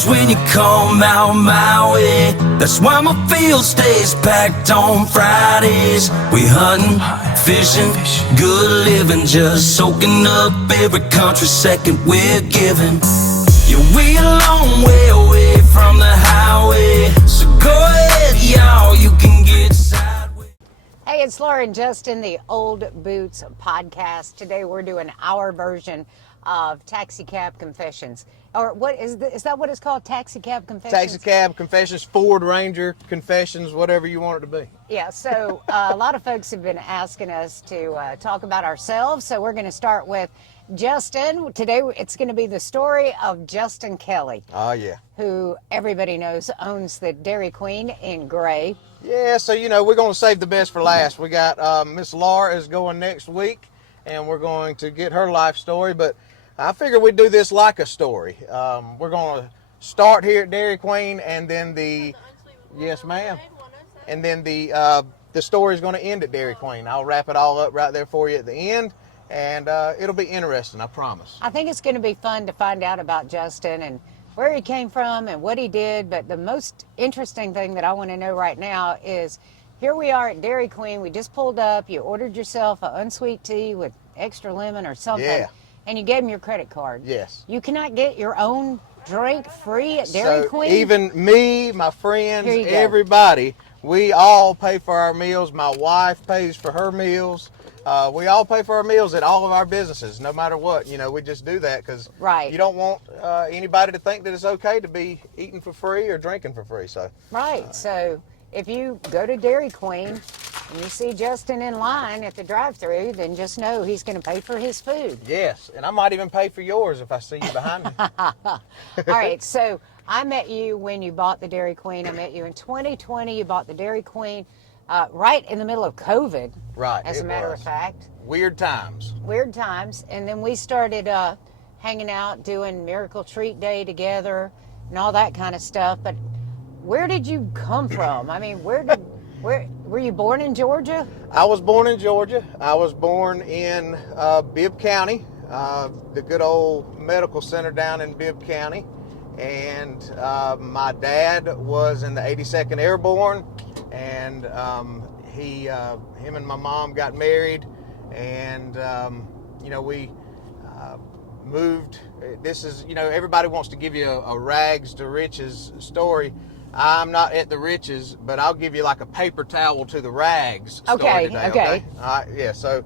knows when you come out my way. That's why my field stays packed on Fridays. We hunting, fishing, good living, just soaking up every country second we're giving. Yeah, we a long way away from the highway, so go ahead, y'all, you can get sideways. Hey, it's Laura and Justin, the Old Boots podcast. Today we're doing our version of Taxi Cab Confessions. Or what is that what it's called? Taxi Cab Confessions? Taxi Cab Confessions, Ford Ranger Confessions, whatever you want it to be. Yeah, so a lot of folks have been asking us to talk about ourselves, so we're going to start with Justin. Today it's going to be the story of Justin Kelly. Oh, yeah. Who everybody knows owns the Dairy Queen in Gray. Yeah, so, we're going to save the best for last. We got Miss Laura is going next week, and we're going to get her life story, but I figured we'd do this like a story. We're going to start here at Dairy Queen, and then yes, ma'am. And then the story is going to end at Dairy Queen. I'll wrap it all up right there for you at the end, and it'll be interesting, I promise. I think it's going to be fun to find out about Justin and where he came from and what he did, but the most interesting thing that I want to know right now is here we are at Dairy Queen. We just pulled up. You ordered yourself an unsweet tea with extra lemon or something. Yeah. And you gave him your credit card. Yes. You cannot get your own drink free at Dairy Queen? Even me, my friends, everybody, we all pay for our meals. My wife pays for her meals. We all pay for our meals at all of our businesses, no matter what. We just do that because you don't want anybody to think that it's okay to be eating for free or drinking for free. So So if you go to Dairy Queen and you see Justin in line at the drive-thru, then just know he's going to pay for his food. Yes, and I might even pay for yours if I see you behind me. All right, so I met you when you bought the Dairy Queen. I met you in 2020. You bought the Dairy Queen right in the middle of COVID. Right, as a matter of fact. Weird times. Weird times. And then we started hanging out, doing Miracle Treat Day together and all that kind of stuff. But where did you come from? I mean, where were you born in Georgia? I was born in Georgia. I was born in Bibb County, the good old medical center down in Bibb County. And my dad was in the 82nd Airborne, and him and my mom got married, and we moved. This is, everybody wants to give you a rags to riches story. I'm not at the riches, but I'll give you like a paper towel to the rags story today. Okay. All right, yeah. So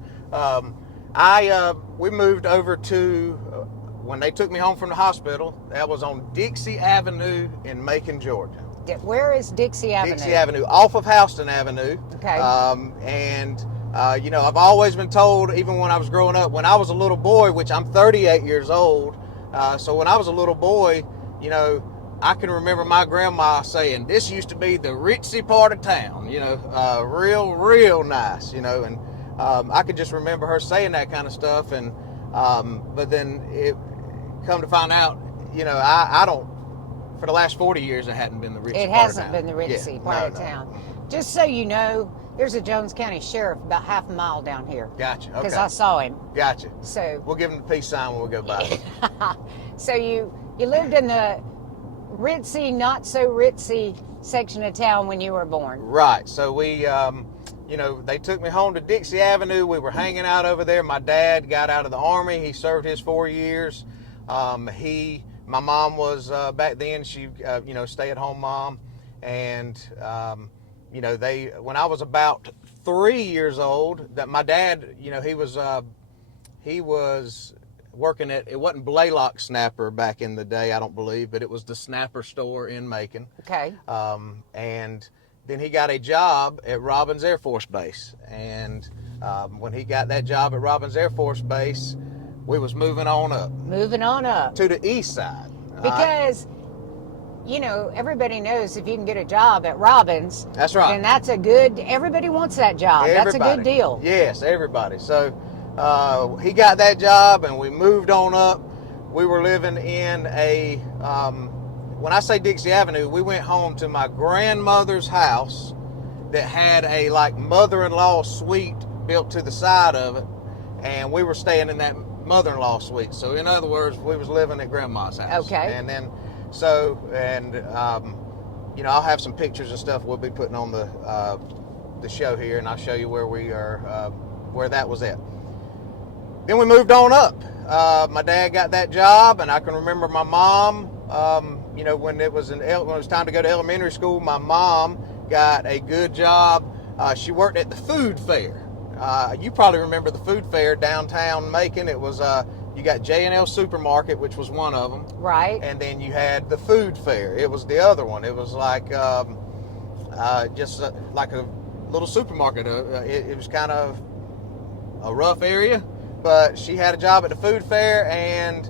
we moved over to when they took me home from the hospital. That was on Dixie Avenue in Macon, Georgia. Where is Dixie Avenue? Dixie Avenue, off of Houston Avenue. Okay. I've always been told, even when I was growing up, when I was a little boy, which I'm 38 years old, so when I was a little boy, I can remember my grandma saying, this used to be the ritzy part of town, real nice, and I could just remember her saying that kind of stuff, and but then it come to find out, I don't, for the last 40 years, it hadn't been the ritzy part of town. It hasn't been the ritzy part of town. Just so you know, there's a Jones County sheriff about half a mile down here. Gotcha, okay. Because I saw him. Gotcha. So we'll give him the peace sign when we go by. So you lived in the ritzy, not so ritzy section of town when you were born. Right. So we, they took me home to Dixie Avenue. We were hanging out over there. My dad got out of the Army. He served his 4 years. My mom was, back then, she, stay-at-home mom. And, when I was about 3 years old, that my dad, he was working at, it wasn't Blaylock Snapper back in the day, I don't believe, but it was the Snapper store in Macon. Okay. And then he got a job at Robins Air Force Base. And when he got that job at Robins Air Force Base, we was moving on up. Moving on up. To the east side. Because, everybody knows if you can get a job at Robins. That's right. Then that's everybody wants that job. Everybody. That's a good deal. Yes, everybody. So he got that job and we moved on up. We were living in a, when I say Dixie Avenue, we went home to my grandmother's house that had a mother-in-law suite built to the side of it. And we were staying in that mother-in-law suite. So in other words, we was living at grandma's house. Okay. And then So, and I'll have some pictures and stuff we'll be putting on the show here, and I'll show you where we are, where that was at. Then we moved on up. My dad got that job, and I can remember my mom. When it was time to go to elementary school, my mom got a good job. She worked at the food fair. You probably remember the food fair downtown Macon. It was you got J&L Supermarket, which was one of them, Right. and then you had the food fair. It was the other one. It was like just like a little supermarket. It was kind of a rough area, but she had a job at the food fair, and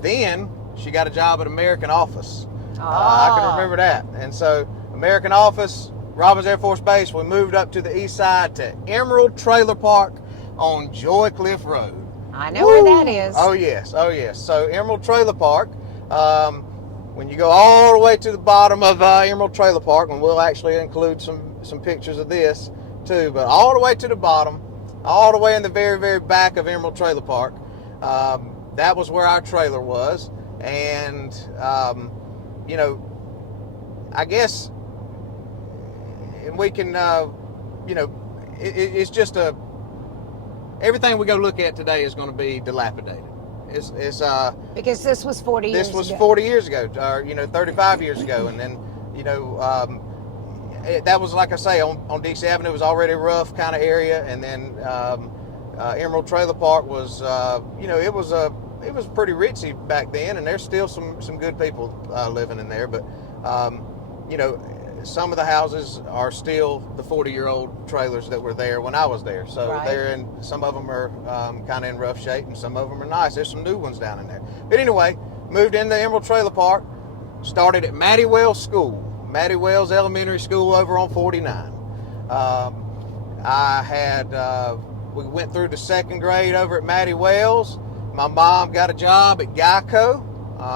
then she got a job at American Office. I can remember that. And so American Office, Robins Air Force Base, we moved up to the east side to Emerald Trailer Park on Joy Cliff Road. I know where that is. Oh yes. So Emerald Trailer Park, when you go all the way to the bottom of Emerald Trailer Park, and we'll actually include some pictures of this too, but all the way to the bottom, all the way in the very, very back of Emerald Trailer Park, that was where our trailer was. And I guess, and we can it's just everything we go look at today is going to be dilapidated. It's because this was 40 years this was ago. 40 years ago, or 35 years ago, and then that was, like I say, on DC Avenue. It was already a rough kind of area, and then Emerald Trailer Park was it was pretty ritzy back then, and there's still some good people living in there, but some of the houses are still the 40-year-old trailers that were there when I was there. So Right. some of them are kind of in rough shape, and some of them are nice. There's some new ones down in there. But anyway, moved into Emerald Trailer Park, started at Mattie Wells School, Mattie Wells Elementary School over on 49. We went through the second grade over at Mattie Wells. My mom got a job at Geico.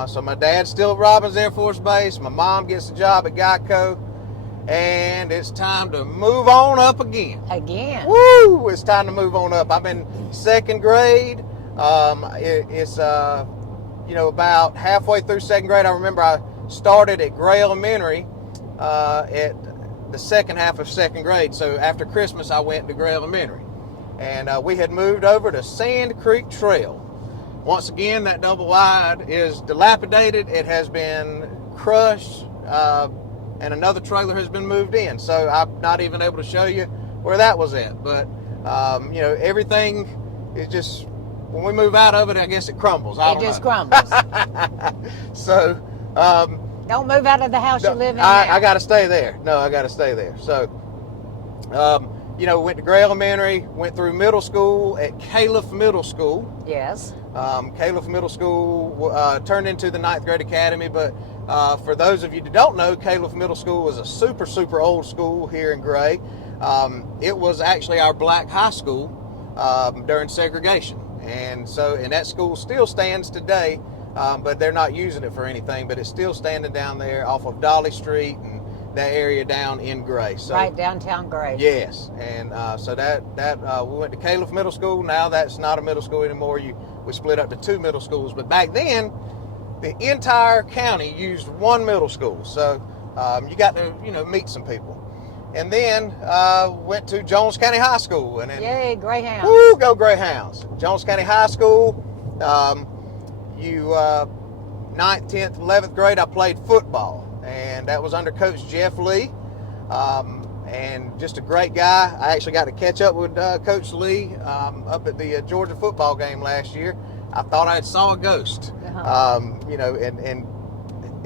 So my dad's still at Robins Air Force Base. My mom gets a job at Geico. And it's time to move on up again. Again. Woo! It's time to move on up. I'm in second grade. It's about halfway through second grade. I remember I started at Gray Elementary at the second half of second grade. So after Christmas, I went to Gray Elementary. And we had moved over to Sand Creek Trail. Once again, that double wide is dilapidated. It has been crushed, and another trailer has been moved in. So I'm not even able to show you where that was at. But, everything is just, when we move out of it, I guess it crumbles. It just crumbles. So, Don't move out of the house you live in now. I got to stay there. No, I got to stay there. So, went to Gray Elementary, went through middle school at Califf Middle School. Yes. Califf Middle School turned into the 9th grade academy, but for those of you that don't know, Califf Middle School was a super, super old school here in Gray. It was actually our black high school during segregation. And that school still stands today, but they're not using it for anything, but it's still standing down there off of Dolly Street and that area down in Gray. So, Right, downtown Gray. yes, and so that we went to Califf Middle School. Now that's not a middle school anymore. We split up to 2 middle schools, but back then the entire county used 1 middle school. So you got to meet some people, and then went to Jones County High School, and then Yay, Greyhounds. woo, go Greyhounds! Jones County High School. 9th, 10th, 11th grade, I played football. And that was under Coach Jeff Lee, and just a great guy. I actually got to catch up with Coach Lee up at the Georgia football game last year. I thought I saw a ghost. And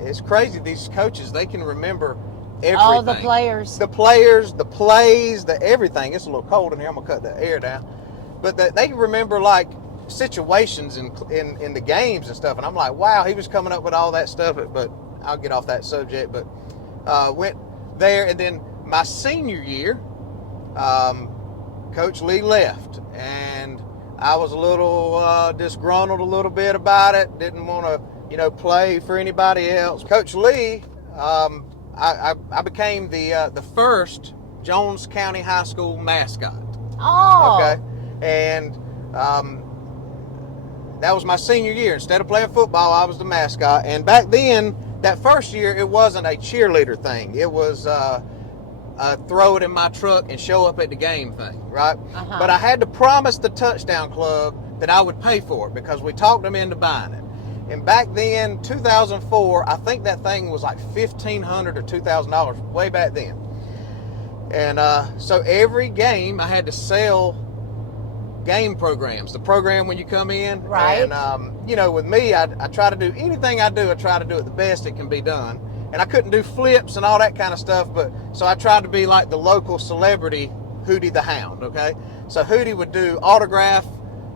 it's crazy. These coaches, they can remember everything. All the players. The players, the plays, the everything. It's a little cold in here. I'm going to cut the air down. But they remember, like, situations in the games and stuff. And I'm like, wow, he was coming up with all that stuff. But I'll get off that subject, but went there, and then my senior year, Coach Lee left, and I was a little disgruntled a little bit about it. Didn't want to, play for anybody else. Coach Lee, I became the first Jones County High School mascot. Oh. Okay, and that was my senior year. Instead of playing football, I was the mascot. And back then, that first year, it wasn't a cheerleader thing. It was throw it in my truck and show up at the game thing, right? But I had to promise the Touchdown Club that I would pay for it because we talked them into buying it. And back then, 2004, I think that thing was like $1,500 or $2,000 way back then. And so every game, I had to sell game programs, the program when you come in. Right. And, you know, with me, I try to do anything I do, I try to do it the best it can be done. And I couldn't do flips and all that kind of stuff, but so I tried to be like the local celebrity, Hootie the Hound, okay? So Hootie would do autograph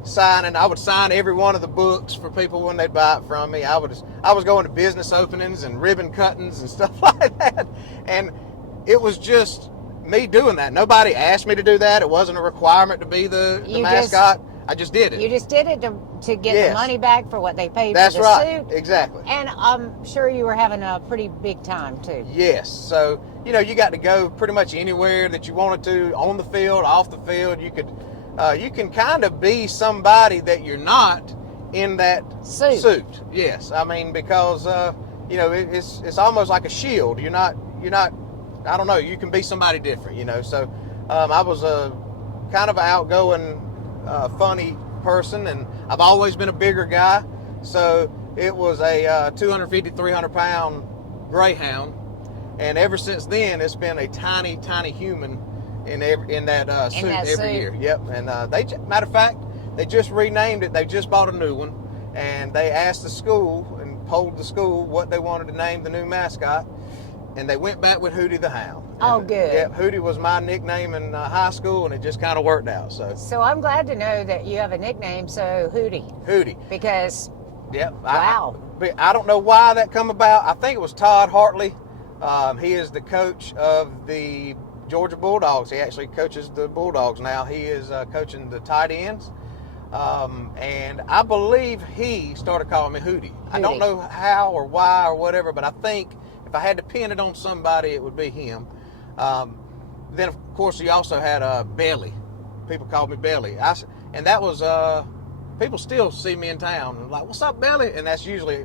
signing. I would sign every one of the books for people when they'd buy it from me. I was going to business openings and ribbon cuttings and stuff like that. And it was just me doing that. Nobody asked me to do that. It wasn't a requirement to be the mascot. I just did it. You just did it to get Yes. the money back for what they paid That's for the right. suit. Exactly. And I'm sure you were having a pretty big time too. Yes. So, you know, you got to go pretty much anywhere that you wanted to, on the field, off the field. You can kind of be somebody that you're not in that suit. Yes. I mean, because, you know, it's almost like a shield. You're not, I don't know, you can be somebody different, you know. So I was a kind of an outgoing, funny person, and I've always been a bigger guy. So it was a 250, 300 pound greyhound. And ever since then, it's been a tiny, tiny human in that suit every year. Yep. And matter of fact, they just renamed it. They just bought a new one, and they asked the school and polled the school what they wanted to name the new mascot, and they went back with Hootie the Hound. Oh, And, good. Yep. Hootie was my nickname in high school, and it just kind of worked out. So I'm glad to know that you have a nickname, so Hootie, Hootie. because Yep. wow. I don't know why that come about. I think it was Todd Hartley. He is the coach of the Georgia Bulldogs. He actually coaches the Bulldogs now. He is coaching the tight ends. And I believe he started calling me Hootie. I don't know how or why or whatever, but I think if I had to pin it on somebody, it would be him. Then, of course, he also had Belly. People called me Belly. And that was, people still see me in town and like, what's up, Belly? And that's usually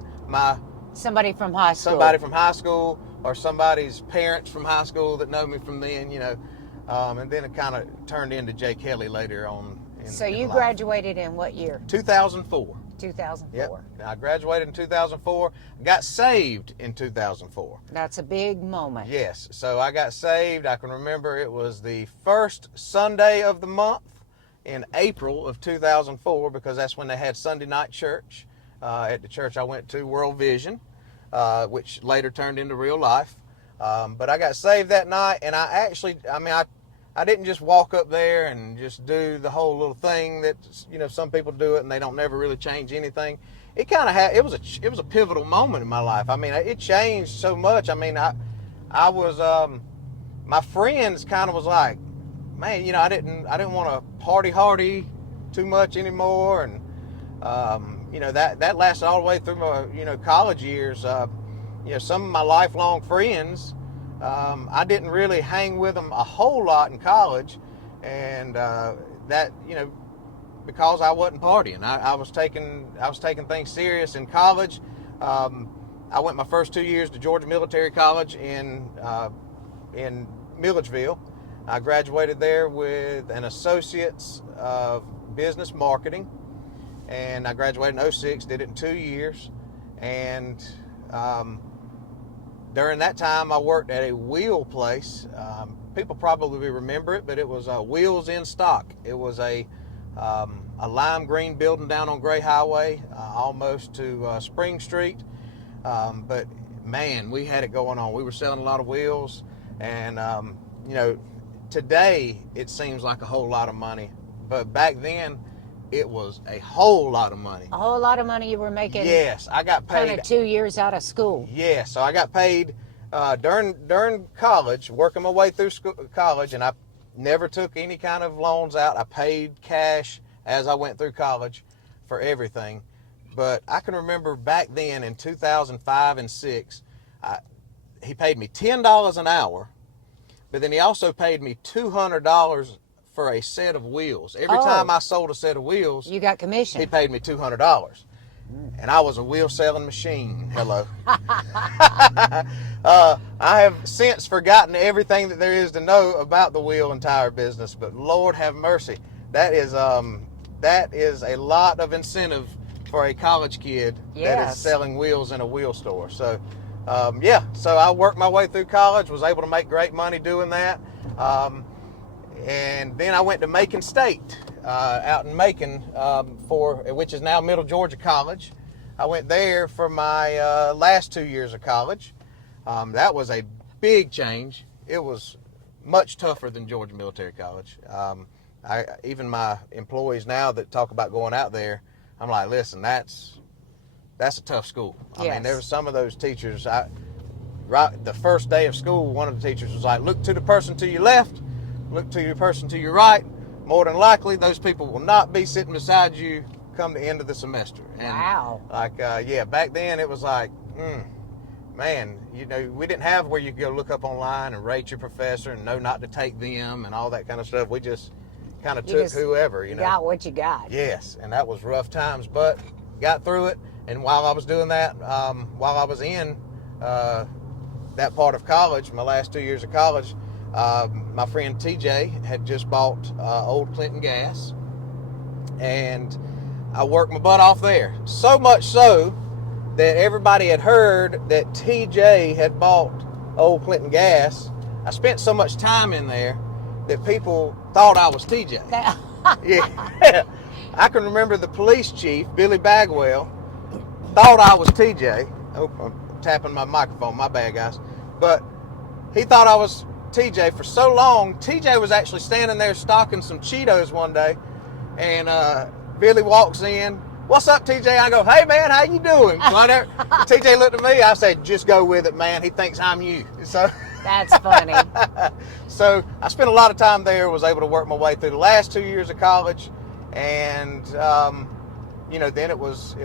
Somebody from high school. somebody from high school or somebody's parents from high school that know me from then, you know. And then it kind of turned into Jay Kelly later on. So you life. graduated in what year? 2004. 2004. Yep. I graduated in 2004. Got saved in 2004. That's a big moment. Yes. So I got saved. I can remember it was the first Sunday of the month in April of 2004 because that's when they had Sunday night church at the church I went to, World Vision, which later turned into Real Life. But I got saved that night, and I didn't just walk up there and just do the whole little thing that, you know, some people do it and they don't never really change anything. It kind of it was a pivotal moment in my life. I mean, it changed so much. I mean, I was my friends kind of was like, man, you know, I didn't want to party hardy too much anymore, and you know, that lasted all the way through my, you know, college years. You know, some of my lifelong friends, I didn't really hang with them a whole lot in college, and that, you know, because I wasn't partying. I was taking things serious in college. I went my first 2 years to Georgia Military College in Milledgeville. I graduated there with an Associate's of Business Marketing, and I graduated in 06, did it in 2 years, and during that time, I worked at a wheel place. People probably remember it, but it was Wheels in Stock. It was a lime green building down on Gray Highway, almost to Spring Street. But man, we had it going on. We were selling a lot of wheels, and you know, today it seems like a whole lot of money, but back then it was a whole lot of money. A whole lot of money you were making. Yes, I got paid. Kind of 2 years out of school. Yeah, so I got paid during college, working my way through college, and I never took any kind of loans out. I paid cash as I went through college for everything. But I can remember back then in 2005 and 6, he paid me $10 an hour, but then he also paid me $200 for a set of wheels. Every Oh. time I sold a set of wheels, You got commission. he paid me $200. And I was a wheel selling machine. Hello. I have since forgotten everything that there is to know about the wheel and tire business, but Lord have mercy, that is a lot of incentive for a college kid that Yes. is selling wheels in a wheel store. So, so I worked my way through college, was able to make great money doing that, and then I went to Macon State out in Macon which is now Middle Georgia College. I went there for my last 2 years of college. That was a big change. It was much tougher than Georgia Military College. Even my employees now that talk about going out there, I'm like, listen, that's a tough school. I mean, there were some of those teachers. Right the first day of school, one of the teachers was like, look to the person to your left, look to the person to your right. More than likely, those people will not be sitting beside you come the end of the semester. And Wow. Back then it was like, man, we didn't have where you could go look up online and rate your professor and know not to take them and all that kind of stuff. We just kind of took whoever, Got what you got. Yes, and that was rough times, but got through it. And while I was doing that, while I was in that part of college, my last 2 years of college, my friend TJ had just bought Old Clinton Gas, and I worked my butt off there. So much so that everybody had heard that TJ had bought Old Clinton Gas. I spent so much time in there that people thought I was TJ. Yeah. I can remember the police chief, Billy Bagwell, thought I was TJ. Oh, I'm tapping my microphone, my bad, guys. But he thought I was TJ for so long. TJ was actually standing there stocking some Cheetos one day, and Billy walks in. What's up, TJ? I go, hey, man, how you doing? TJ looked at me. I said, just go with it, man. He thinks I'm you. So That's funny. So I spent a lot of time there, was able to work my way through the last 2 years of college, and then it was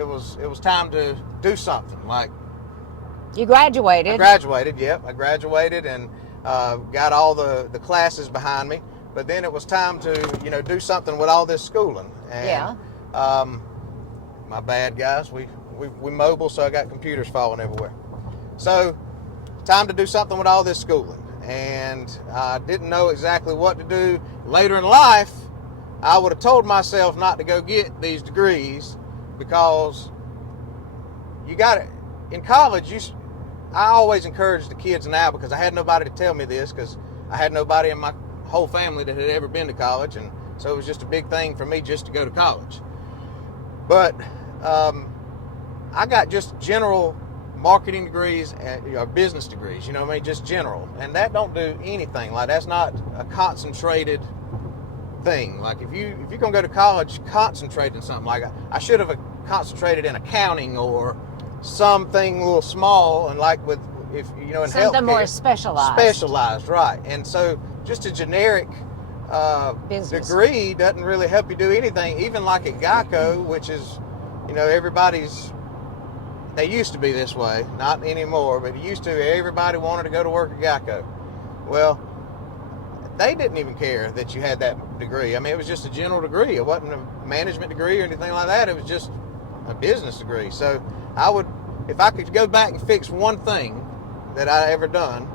time to do something. Like, You graduated. I graduated, yep. I graduated and got all the classes behind me. But then it was time to, do something with all this schooling. And, Yeah. My bad, guys. We mobile, so I got computers falling everywhere. So, time to do something with all this schooling. And I didn't know exactly what to do. Later in life, I would have told myself not to go get these degrees, because you got it. In college, I always encourage the kids now, because I had nobody to tell me this, because I had nobody in my whole family that had ever been to college, and so it was just a big thing for me just to go to college. But I got just general marketing degrees and business degrees, just general, and that don't do anything. Like, that's not a concentrated thing. Like, if you're gonna go to college, concentrate in something. Like, I should have concentrated in accounting or something a little small, and like in Something healthcare, more specialized. Specialized, right? And so just a generic Business. degree doesn't really help you do anything. Even like at Geico, which is, they used to be this way, not anymore, but it used to. Everybody wanted to go to work at Geico. Well, they didn't even care that you had that degree. I mean, it was just a general degree. It wasn't a management degree or anything like that. It was just a business degree. So if I could go back and fix one thing that I ever done,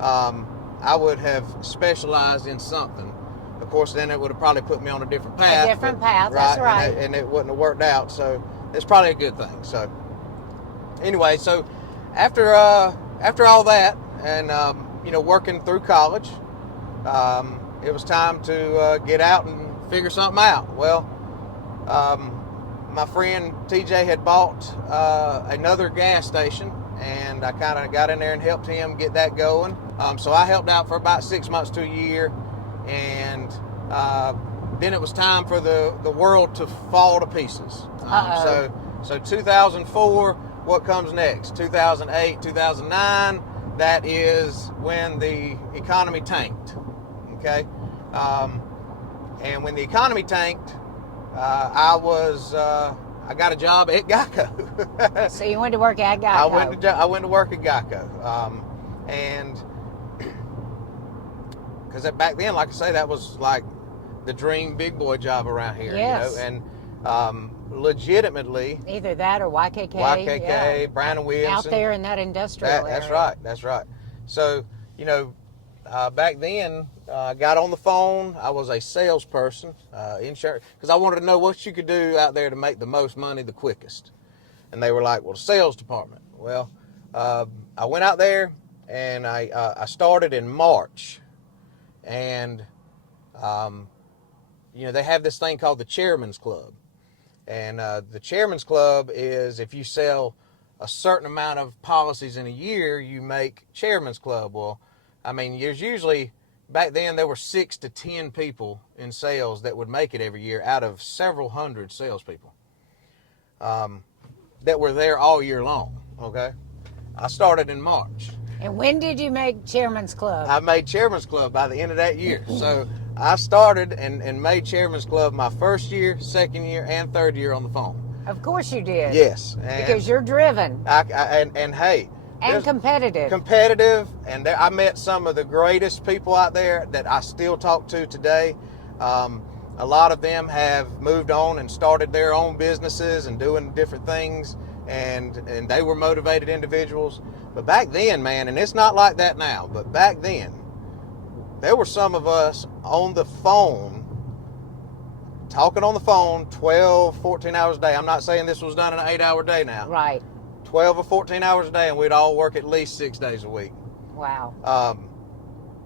I would have specialized in something. Of course, then it would have probably put me on a different path. A different path, that's right. And it wouldn't have worked out. So it's probably a good thing. So anyway, so after all that, and working through college, it was time to get out and figure something out. Well, my friend TJ had bought another gas station, and I kind of got in there and helped him get that going. So I helped out for about 6 months to a year, and then it was time for the world to fall to pieces. So 2004, what comes next? 2008, 2009, that is when the economy tanked. Okay, and when the economy tanked, I got a job at Geico. So you went to work at Geico. I went to work at Geico, and because back then, like I say, that was like the dream big boy job around here. Yes. And legitimately, Either that or YKK. YKK, Yeah. Brandon Williamson. Out there in that industrial That's area. right. So, back then, I got on the phone. I was a salesperson, insurance, because I wanted to know what you could do out there to make the most money the quickest. And they were like, well, the sales department. Well, I went out there and I started in March. And, they have this thing called the Chairman's Club. And the Chairman's Club is if you sell a certain amount of policies in a year, you make Chairman's Club. Well, I mean, there's usually, back then there were 6 to 10 people in sales that would make it every year out of several hundred salespeople that were there all year long, okay? I started in March. And when did you make Chairman's Club? I made Chairman's Club by the end of that year. So I started and made Chairman's Club my first year, second year, and third year on the phone. Of course you did. Yes. Because you're driven. And hey. And competitive. Competitive. And I met some of the greatest people out there that I still talk to today. A lot of them have moved on and started their own businesses and doing different things. And they were motivated individuals. But back then, man, and it's not like that now, but back then, there were some of us on the phone, talking on the phone 12, 14 hours a day. I'm not saying this was done in an 8-hour day now. Right. 12 or 14 hours a day, and we'd all work at least 6 days a week. Wow.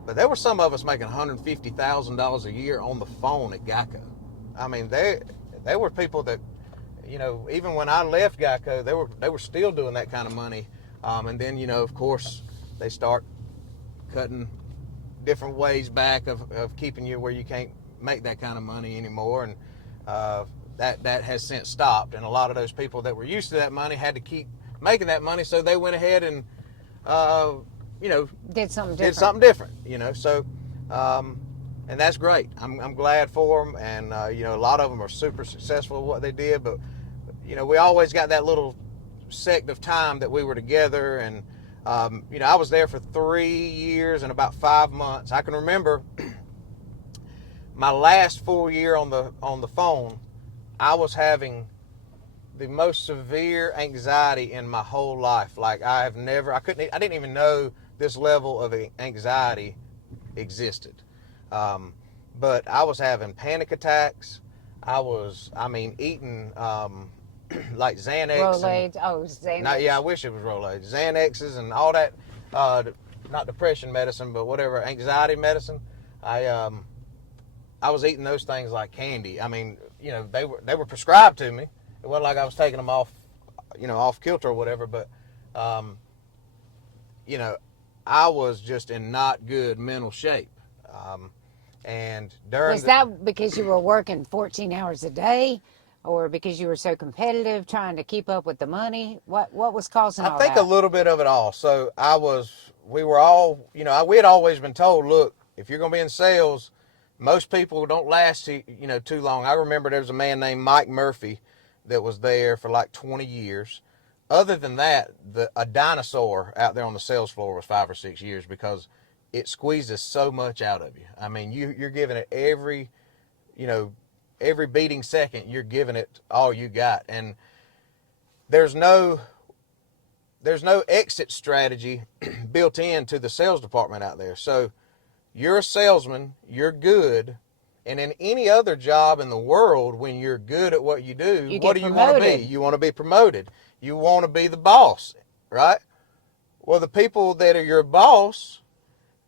But there were some of us making $150,000 a year on the phone at Geico. I mean, they were people that, even when I left Geico, they were still doing that kind of money. And then, of course, they start cutting different ways back of keeping you where you can't make that kind of money anymore. And that has since stopped. And a lot of those people that were used to that money had to keep making that money. So they went ahead and, did something different. So, and that's great. I'm glad for them. And, a lot of them are super successful at what they did. But, we always got that little sect of time that we were together, and I was there for 3 years and about 5 months. I can remember my last full year on the phone, I was having the most severe anxiety in my whole life. Like I didn't even know this level of anxiety existed. But I was having panic attacks. I was eating like Xanax. Rolaids. Xanax. I wish it was Rolaids. Xanaxes and all that, not depression medicine, but whatever, anxiety medicine. I was eating those things like candy. I mean, they were prescribed to me. It wasn't like I was taking them off, off kilter or whatever, but, I was just in not good mental shape. And was that because you were working 14 hours a day? Or because you were so competitive, trying to keep up with the money? What was causing all that? I think a little bit of it all. So we were all, we had always been told, look, if you're going to be in sales, most people don't last, too long. I remember there was a man named Mike Murphy that was there for like 20 years. Other than that, a dinosaur out there on the sales floor was 5 or 6 years because it squeezes so much out of you. I mean, you're giving it every beating second, you're giving it all you got. And there's no exit strategy built into the sales department out there. So you're a salesman, you're good, and in any other job in the world, when you're good at what you do, what do you want to be? You want to be promoted. You want to be the boss, right? Well, the people that are your boss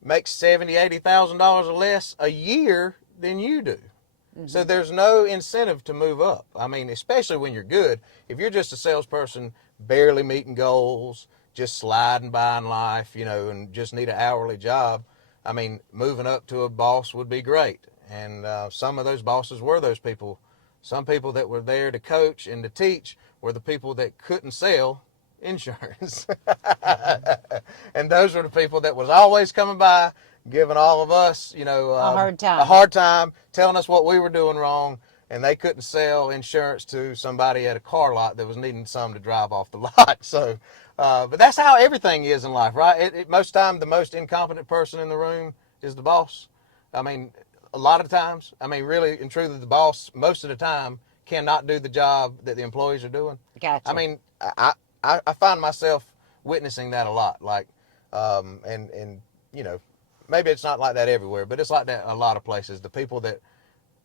make $70,000, $80,000 less a year than you do. Mm-hmm. So there's no incentive to move up. I mean, especially when you're good. If you're just a salesperson, barely meeting goals, just sliding by in life, and just need an hourly job, I mean, moving up to a boss would be great. And some of those bosses were those people. Some people that were there to coach and to teach were the people that couldn't sell insurance. And those were the people that was always coming by, giving all of us, a hard time, telling us what we were doing wrong, and they couldn't sell insurance to somebody at a car lot that was needing some to drive off the lot. So, but that's how everything is in life, right? Most time, the most incompetent person in the room is the boss. I mean, a lot of times. I mean, really and truly, the boss most of the time cannot do the job that the employees are doing. Gotcha. I mean, I find myself witnessing that a lot. Like, and you know, maybe it's not like that everywhere, but it's like that a lot of places. The people that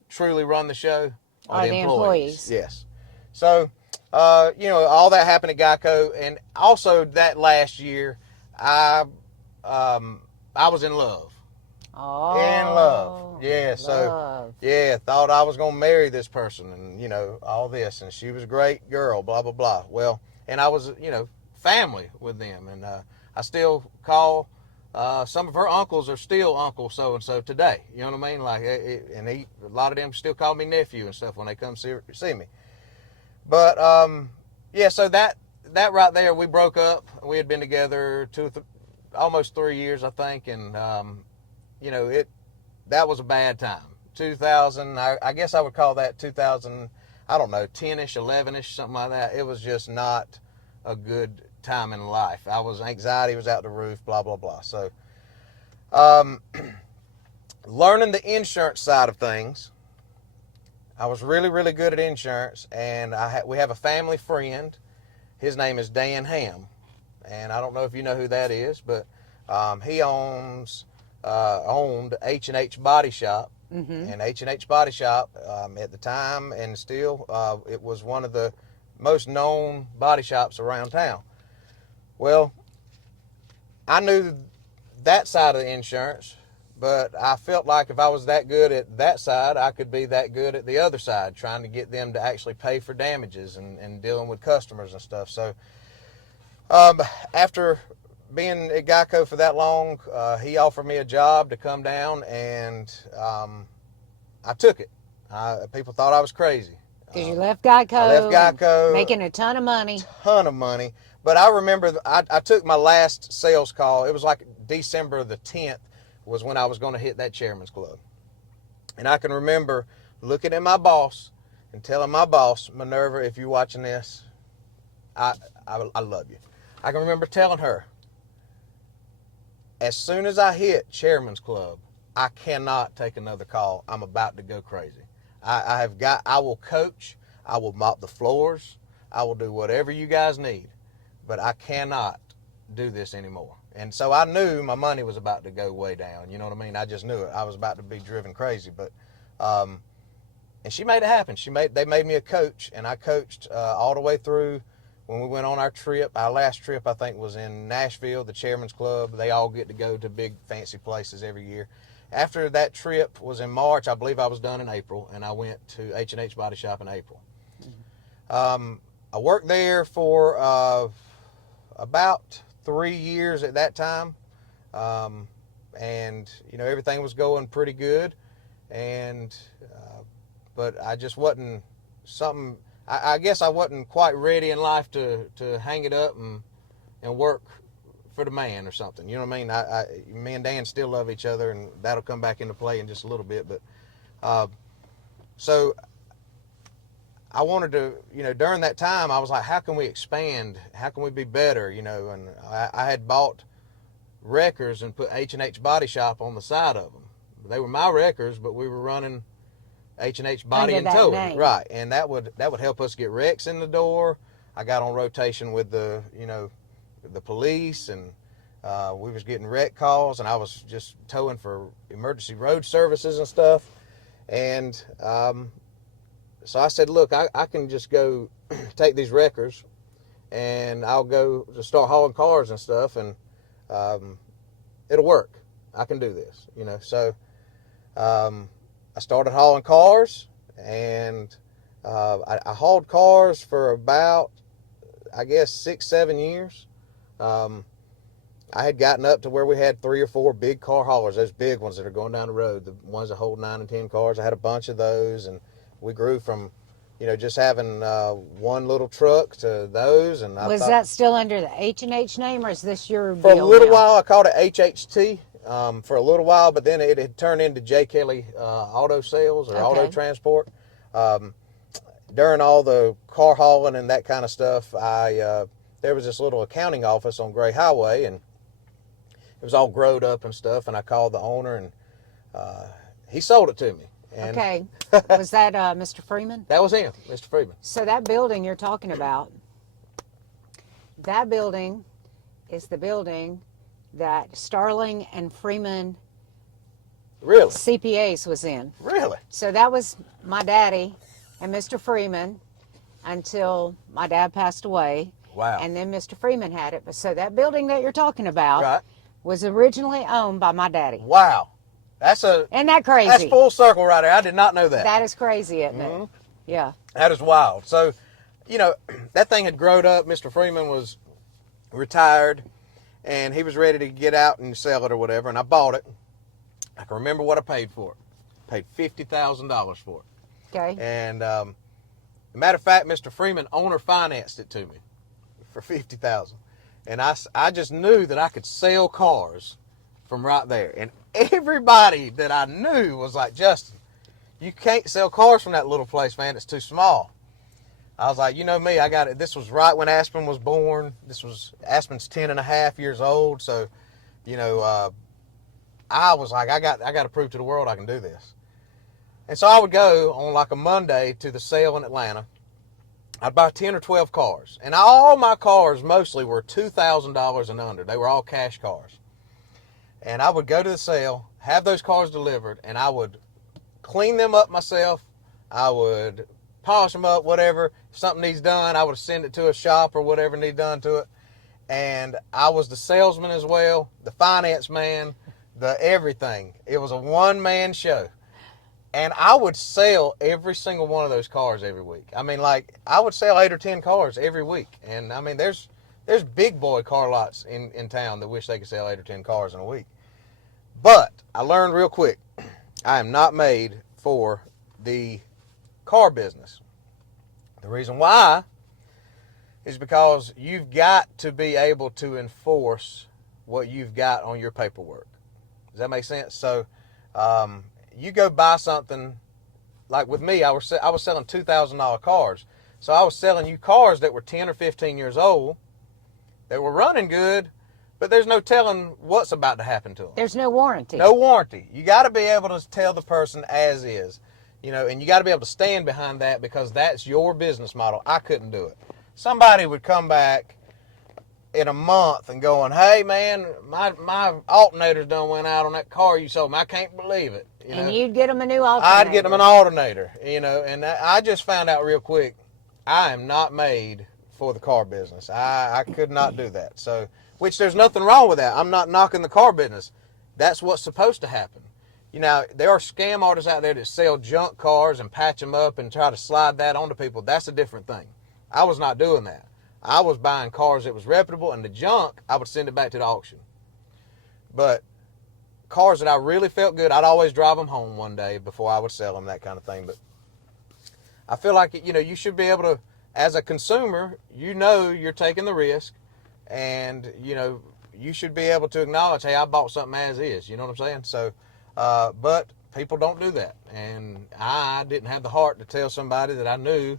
truly run the show are the employees. Yes. So, you know, all that happened at Geico, and also that last year, I was in love. Oh, In love. Yeah. So, love. yeah, thought I was gonna marry this person, and you know all this, and she was a great girl. Blah blah blah. Well, and I was, you know, family with them, and I still call. Some of her uncles are still Uncle so and so today. You know what I mean? Like, and a lot of them still call me nephew and stuff when they come see me. But yeah, so that right there, we broke up. We had been together almost 3 years, I think, and you know, that was a bad time. 2000, I guess I would call that 2000. I don't know, 10ish, 11ish, something like that. It was just not a good time in life. Anxiety was out the roof, blah blah blah. So, learning the insurance side of things, I was really, really good at insurance, and we have a family friend. His name is Dan Ham, and I don't know if you know who that is, but he owned H&H Body Shop, and H&H Body Shop at the time, and still, it was one of the most known body shops around town. Well, I knew that side of the insurance, but I felt like if I was that good at that side, I could be that good at the other side, trying to get them to actually pay for damages and dealing with customers and stuff. So after being at Geico for that long, he offered me a job to come down, and I took it. People thought I was crazy. Because you left Geico. I left Geico. Making a ton of money. Ton of money. But I remember I took my last sales call. It was like December the 10th was when I was going to hit that Chairman's Club. And I can remember looking at my boss and telling my boss, Minerva, if you're watching this, I love you. I can remember telling her, as soon as I hit Chairman's Club, I cannot take another call. I'm about to go crazy. I will coach. I will mop the floors. I will do whatever you guys need. But I cannot do this anymore. And so I knew my money was about to go way down. You know what I mean? I just knew it. I was about to be driven crazy. But, and she made it happen. They made me a coach, and I coached all the way through when we went on our trip. Our last trip, I think, was in Nashville, the Chairman's Club. They all get to go to big fancy places every year. After that trip was in March, I believe I was done in April, and I went to H&H Body Shop in April. I worked there for about 3 years at that time, and you know, everything was going pretty good, and but I just wasn't something. I guess I wasn't quite ready in life to hang it up and work for the man or something. You know what I mean? Me and Dan still love each other, and that'll come back into play in just a little bit. But so I wanted to, you know, during that time, I was like, how can we expand? How can we be better? You know, and I had bought wreckers and put H&H Body Shop on the side of them. They were my wreckers, but we were running H&H Body and Towing, right? And that would help us get wrecks in the door. I got on rotation with the police, and we was getting wreck calls, and I was just towing for emergency road services and stuff. And so I said, look, I can just go take these wreckers, and I'll go to start hauling cars and stuff, and it'll work. I can do this, you know. So I started hauling cars, and I hauled cars for about, I guess, 6-7 years. I had gotten up to where we had 3 or 4 big car haulers, those big ones that are going down the road, the ones that hold 9 and 10 cars. I had a bunch of those, and we grew from, you know, just having one little truck to those. And was that still under the H&H name, or is this your for deal a little now? while? I called it HHT for a little while, but then it had turned into J. Kelly Auto Sales or Auto Transport. During all the car hauling and that kind of stuff, there was this little accounting office on Gray Highway, and it was all growed up and stuff. And I called the owner, and he sold it to me. And Okay. Was that Mr. Freeman? that was him, Mr. Freeman. So that building you're talking about, that building is the building that Starling and Freeman Really? CPAs was in. Really? So that was my daddy and Mr. Freeman until my dad passed away. Wow. And then Mr. Freeman had it. So that building that you're talking about Right. was originally owned by my daddy. Wow. That's Isn't that crazy? that's full circle right there. I did not know that. That is crazy, isn't it? Yeah. That is wild. So, you know, that thing had grown up. Mr. Freeman was retired, and he was ready to get out and sell it or whatever, and I bought it. I can remember what I paid for it. Paid $50,000 for it. Okay. And matter of fact, Mr. Freeman owner financed it to me for $50,000. And I just knew that I could sell cars from right there. And everybody that I knew was like, Justin, you can't sell cars from that little place, man. It's too small. I was like, you know me, I got it. This was right when Aspen was born. Aspen's 10 and a half years old. So, you know, I was like, I got to prove to the world I can do this. And so I would go on like a Monday to the sale in Atlanta. I'd buy 10 or 12 cars. And all my cars mostly were $2,000 and under. They were all cash cars. And I would go to the sale, have those cars delivered, and I would clean them up myself. I would polish them up, whatever. If something needs done, I would send it to a shop or whatever needs done to it. And I was the salesman as well, the finance man, the everything. It was a one-man show. And I would sell every single one of those cars every week. I mean, like, I would sell 8 or 10 cars every week. And, I mean, there's big boy car lots in town that wish they could sell 8 or 10 cars in a week. But I learned real quick, I am not made for the car business. The reason why is because you've got to be able to enforce what you've got on your paperwork. Does that make sense? So, you go buy something, like with me, I was selling $2,000 cars. So I was selling you cars that were 10 or 15 years old, that were running good, but there's no telling what's about to happen to them. There's no warranty. No warranty. You got to be able to tell the person as is, you know, and you got to be able to stand behind that because that's your business model. I couldn't do it. Somebody would come back in a month and going, hey man, my alternator's done went out on that car you sold me. I can't believe it. You know? And you'd get them a new alternator. I'd get them an alternator, you know, and I just found out real quick, I am not made for the car business. I could not do that. So, which there's nothing wrong with that. I'm not knocking the car business. That's what's supposed to happen. You know, there are scam artists out there that sell junk cars and patch them up and try to slide that onto people. That's a different thing. I was not doing that. I was buying cars that was reputable, and the junk, I would send it back to the auction. But cars that I really felt good, I'd always drive them home one day before I would sell them, that kind of thing. But I feel like, you know, you should be able to, as a consumer, you know you're taking the risk, and, you know, you should be able to acknowledge, hey, I bought something as is. You know what I'm saying? So, but people don't do that. And I didn't have the heart to tell somebody that I knew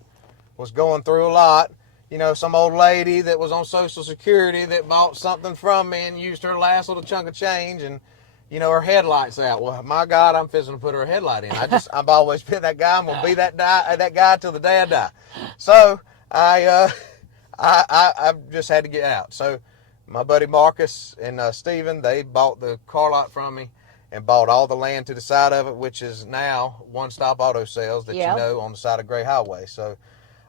was going through a lot. You know, some old lady that was on Social Security that bought something from me and used her last little chunk of change, and, you know, her headlight's out. Well, my God, I'm fixing to put her headlight in. I've always been that guy. I'm gonna be that guy till the day I die. So I just had to get out. So my buddy Marcus and Steven, they bought the car lot from me and bought all the land to the side of it, which is now One Stop Auto Sales that you know on the side of Gray Highway. So,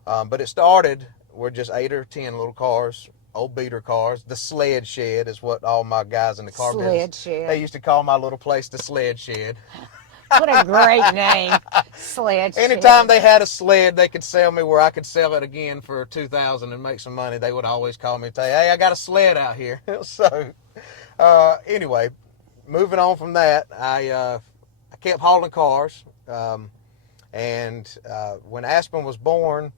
but it started. We're just 8 or 10 little cars, old beater cars. The sled shed is what all my guys in the car business, shed. They used to call my little place the sled shed. What a great name, sled shed. Anytime they had a sled, they could sell me where I could sell it again for $2,000 and make some money. They would always call me and say, hey, I got a sled out here. So anyway, moving on from that, I kept hauling cars. And when Aspen was born,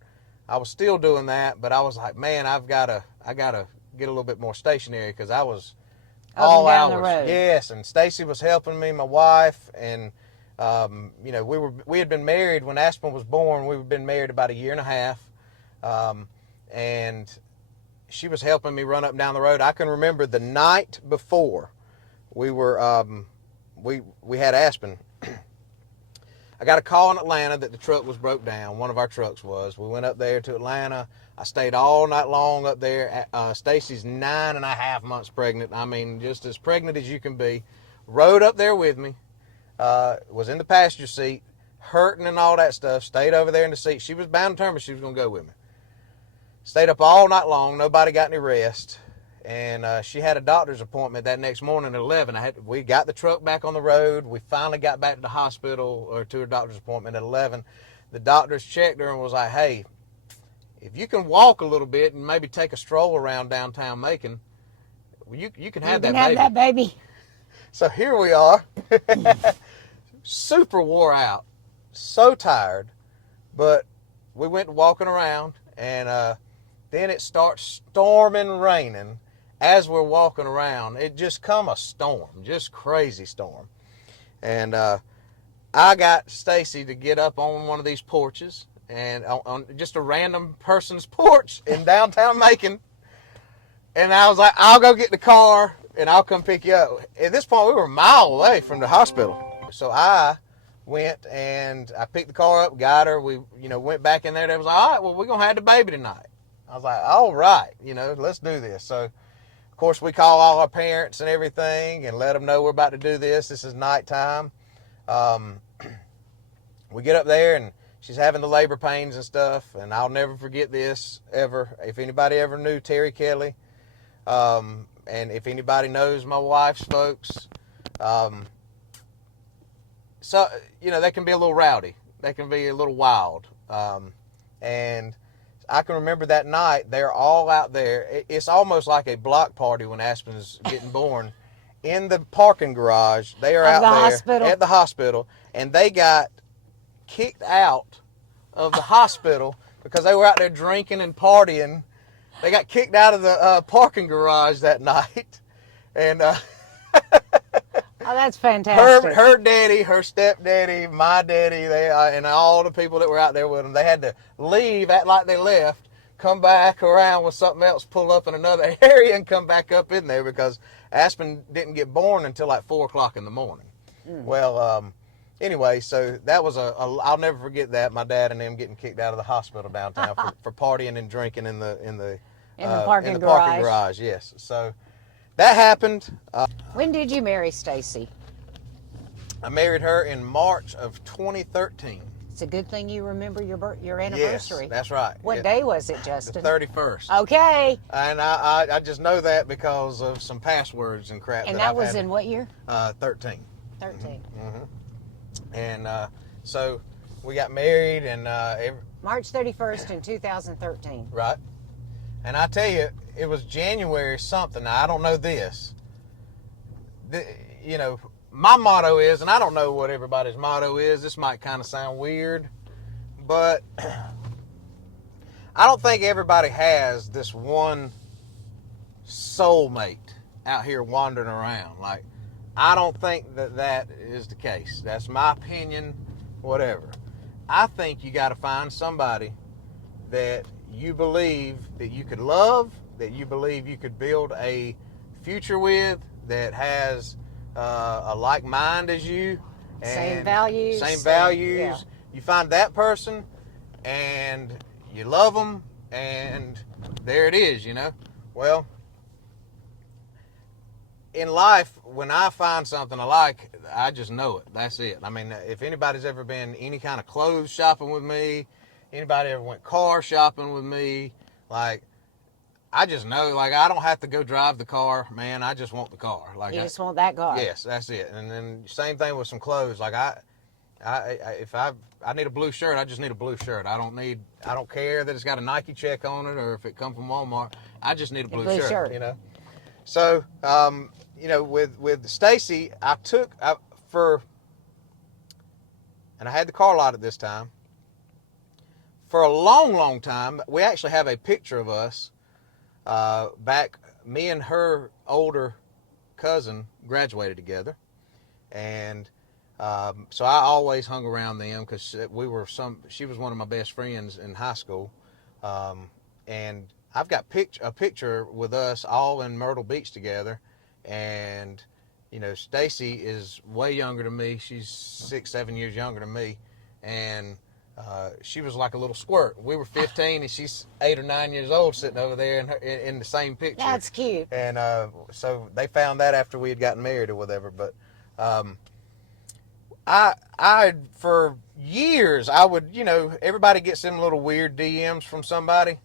I was still doing that, but I was like, man, I gotta get a little bit more stationary because I was all down the hours. road. Yes, and Stacy was helping me, my wife, and you know, we had been married when Aspen was born. We've been married about 1.5 years, and she was helping me run up and down the road. I can remember the night before we were we had Aspen. I got a call in Atlanta that the truck was broke down. One of our trucks was. We went up there to Atlanta. I stayed all night long up there. Stacy's 9.5 months pregnant. I mean, just as pregnant as you can be. Rode up there with me. Was in the passenger seat, hurting and all that stuff. Stayed over there in the seat. She was bound and determined she was going to go with me. Stayed up all night long. Nobody got any rest. And she had a doctor's appointment that next morning at 11. We got the truck back on the road. We finally got back to the hospital or to her doctor's appointment at 11. The doctors checked her and was like, hey, if you can walk a little bit and maybe take a stroll around downtown Macon, you can have that baby. Have that baby. So here we are, super wore out, so tired, but we went walking around, and then it starts storming raining as we're walking around. It just come a storm, just crazy storm. And I got Stacy to get up on one of these porches, and on just a random person's porch in downtown Macon. And I was like, I'll go get the car and I'll come pick you up. At this point, we were a mile away from the hospital. So I went and I picked the car up, got her. We, went back in there. They was like, all right, well, we're going to have the baby tonight. I was like, all right, let's do this. So, of course, we call all our parents and everything and let them know we're about to do this. This is nighttime. We get up there and she's having the labor pains and stuff. And I'll never forget this ever. If anybody ever knew Terry Kelly, and if anybody knows my wife's folks, so, they can be a little rowdy. They can be a little wild. And I can remember that night, they're all out there. It's almost like a block party when Aspen is getting born. In the parking garage, they are out there at the hospital, and they got kicked out of the hospital because they were out there drinking and partying. They got kicked out of the parking garage that night. And oh, that's fantastic. Her daddy, her stepdaddy, my daddy, and all the people that were out there with them, they had to leave, act like they left, come back around with something else, pull up in another area, and come back up in there because Aspen didn't get born until like 4 o'clock in the morning. Well, anyway, so that was I'll never forget that, my dad and them getting kicked out of the hospital downtown for partying and drinking in the parking garage. Yes. So that happened. When did you marry Stacy? I married her in March of 2013. It's a good thing you remember your anniversary. Yes, that's right. What day was it, Justin? The 31st. Okay. And I just know that because of some passwords and crap. And that was in what year? 13. 13. Mm-hmm. And so we got married and March 31st in 2013. Right. And I tell you, it was January something. Now, I don't know this. My motto is, and I don't know what everybody's motto is. This might kind of sound weird, but I don't think everybody has this one soulmate out here wandering around. Like, I don't think that is the case. That's my opinion, whatever. I think you got to find somebody that you believe that you could love, that you believe you could build a future with, that has a like mind as you. And same values. Yeah. You find that person and you love them and there it is, Well, in life, when I find something I like, I just know it. That's it. I mean, if anybody's ever been any kind of clothes shopping with me, anybody ever went car shopping with me, like, I just know, like, I don't have to go drive the car, man. I just want the car. Like, you just want that car. Yes, that's it. And then same thing with some clothes. Like, if I need a blue shirt, I just need a blue shirt. I don't care that it's got a Nike check on it or if it come from Walmart. I just need a blue shirt. So, with Stacy, and I had the car lot at this time. For a long, long time, we actually have a picture of us back. Me and her older cousin graduated together, and so I always hung around them because she was one of my best friends in high school, and I've got a picture with us all in Myrtle Beach together, and Stacy is way younger than me. She's 6-7 years younger than me. and she was like a little squirt. We were 15, and she's 8 or 9 years old, sitting over there in the same picture. That's cute. And so they found that after we had gotten married or whatever. But I for years, I would, everybody gets them little weird DMs from somebody.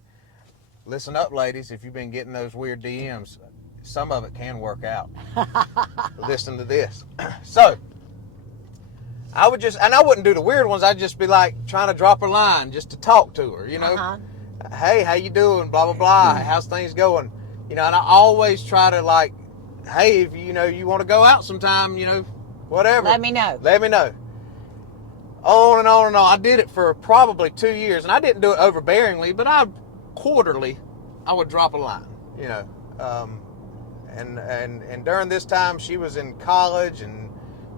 Listen up, ladies, if you've been getting those weird DMs, some of it can work out. Listen to this. So I would and I wouldn't do the weird ones. I'd just be like trying to drop a line just to talk to her, Hey, how you doing? Blah, blah, blah. How's things going? And I always try to like, hey, if you want to go out sometime, whatever. Let me know. Let me know. On and on and on. I did it for probably 2 years, and I didn't do it overbearingly, but quarterly, I would drop a line, and during this time, she was in college and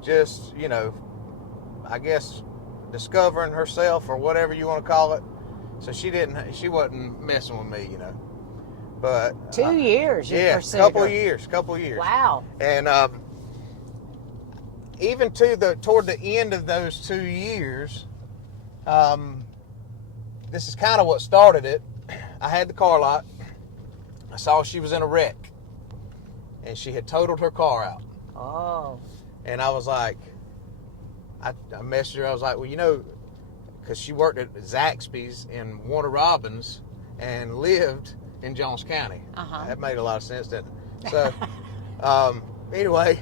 just, I guess discovering herself or whatever you want to call it. So she wasn't messing with me, But 2 years, you pursued couple her. years. Wow. And even toward the end of those 2 years, this is kind of what started it. I had the car lot. I saw she was in a wreck, and she had totaled her car out. Oh. And I was like, I messaged her. I was like, well, because she worked at Zaxby's in Warner Robins and lived in Jones County. That made a lot of sense, didn't it? So, anyway,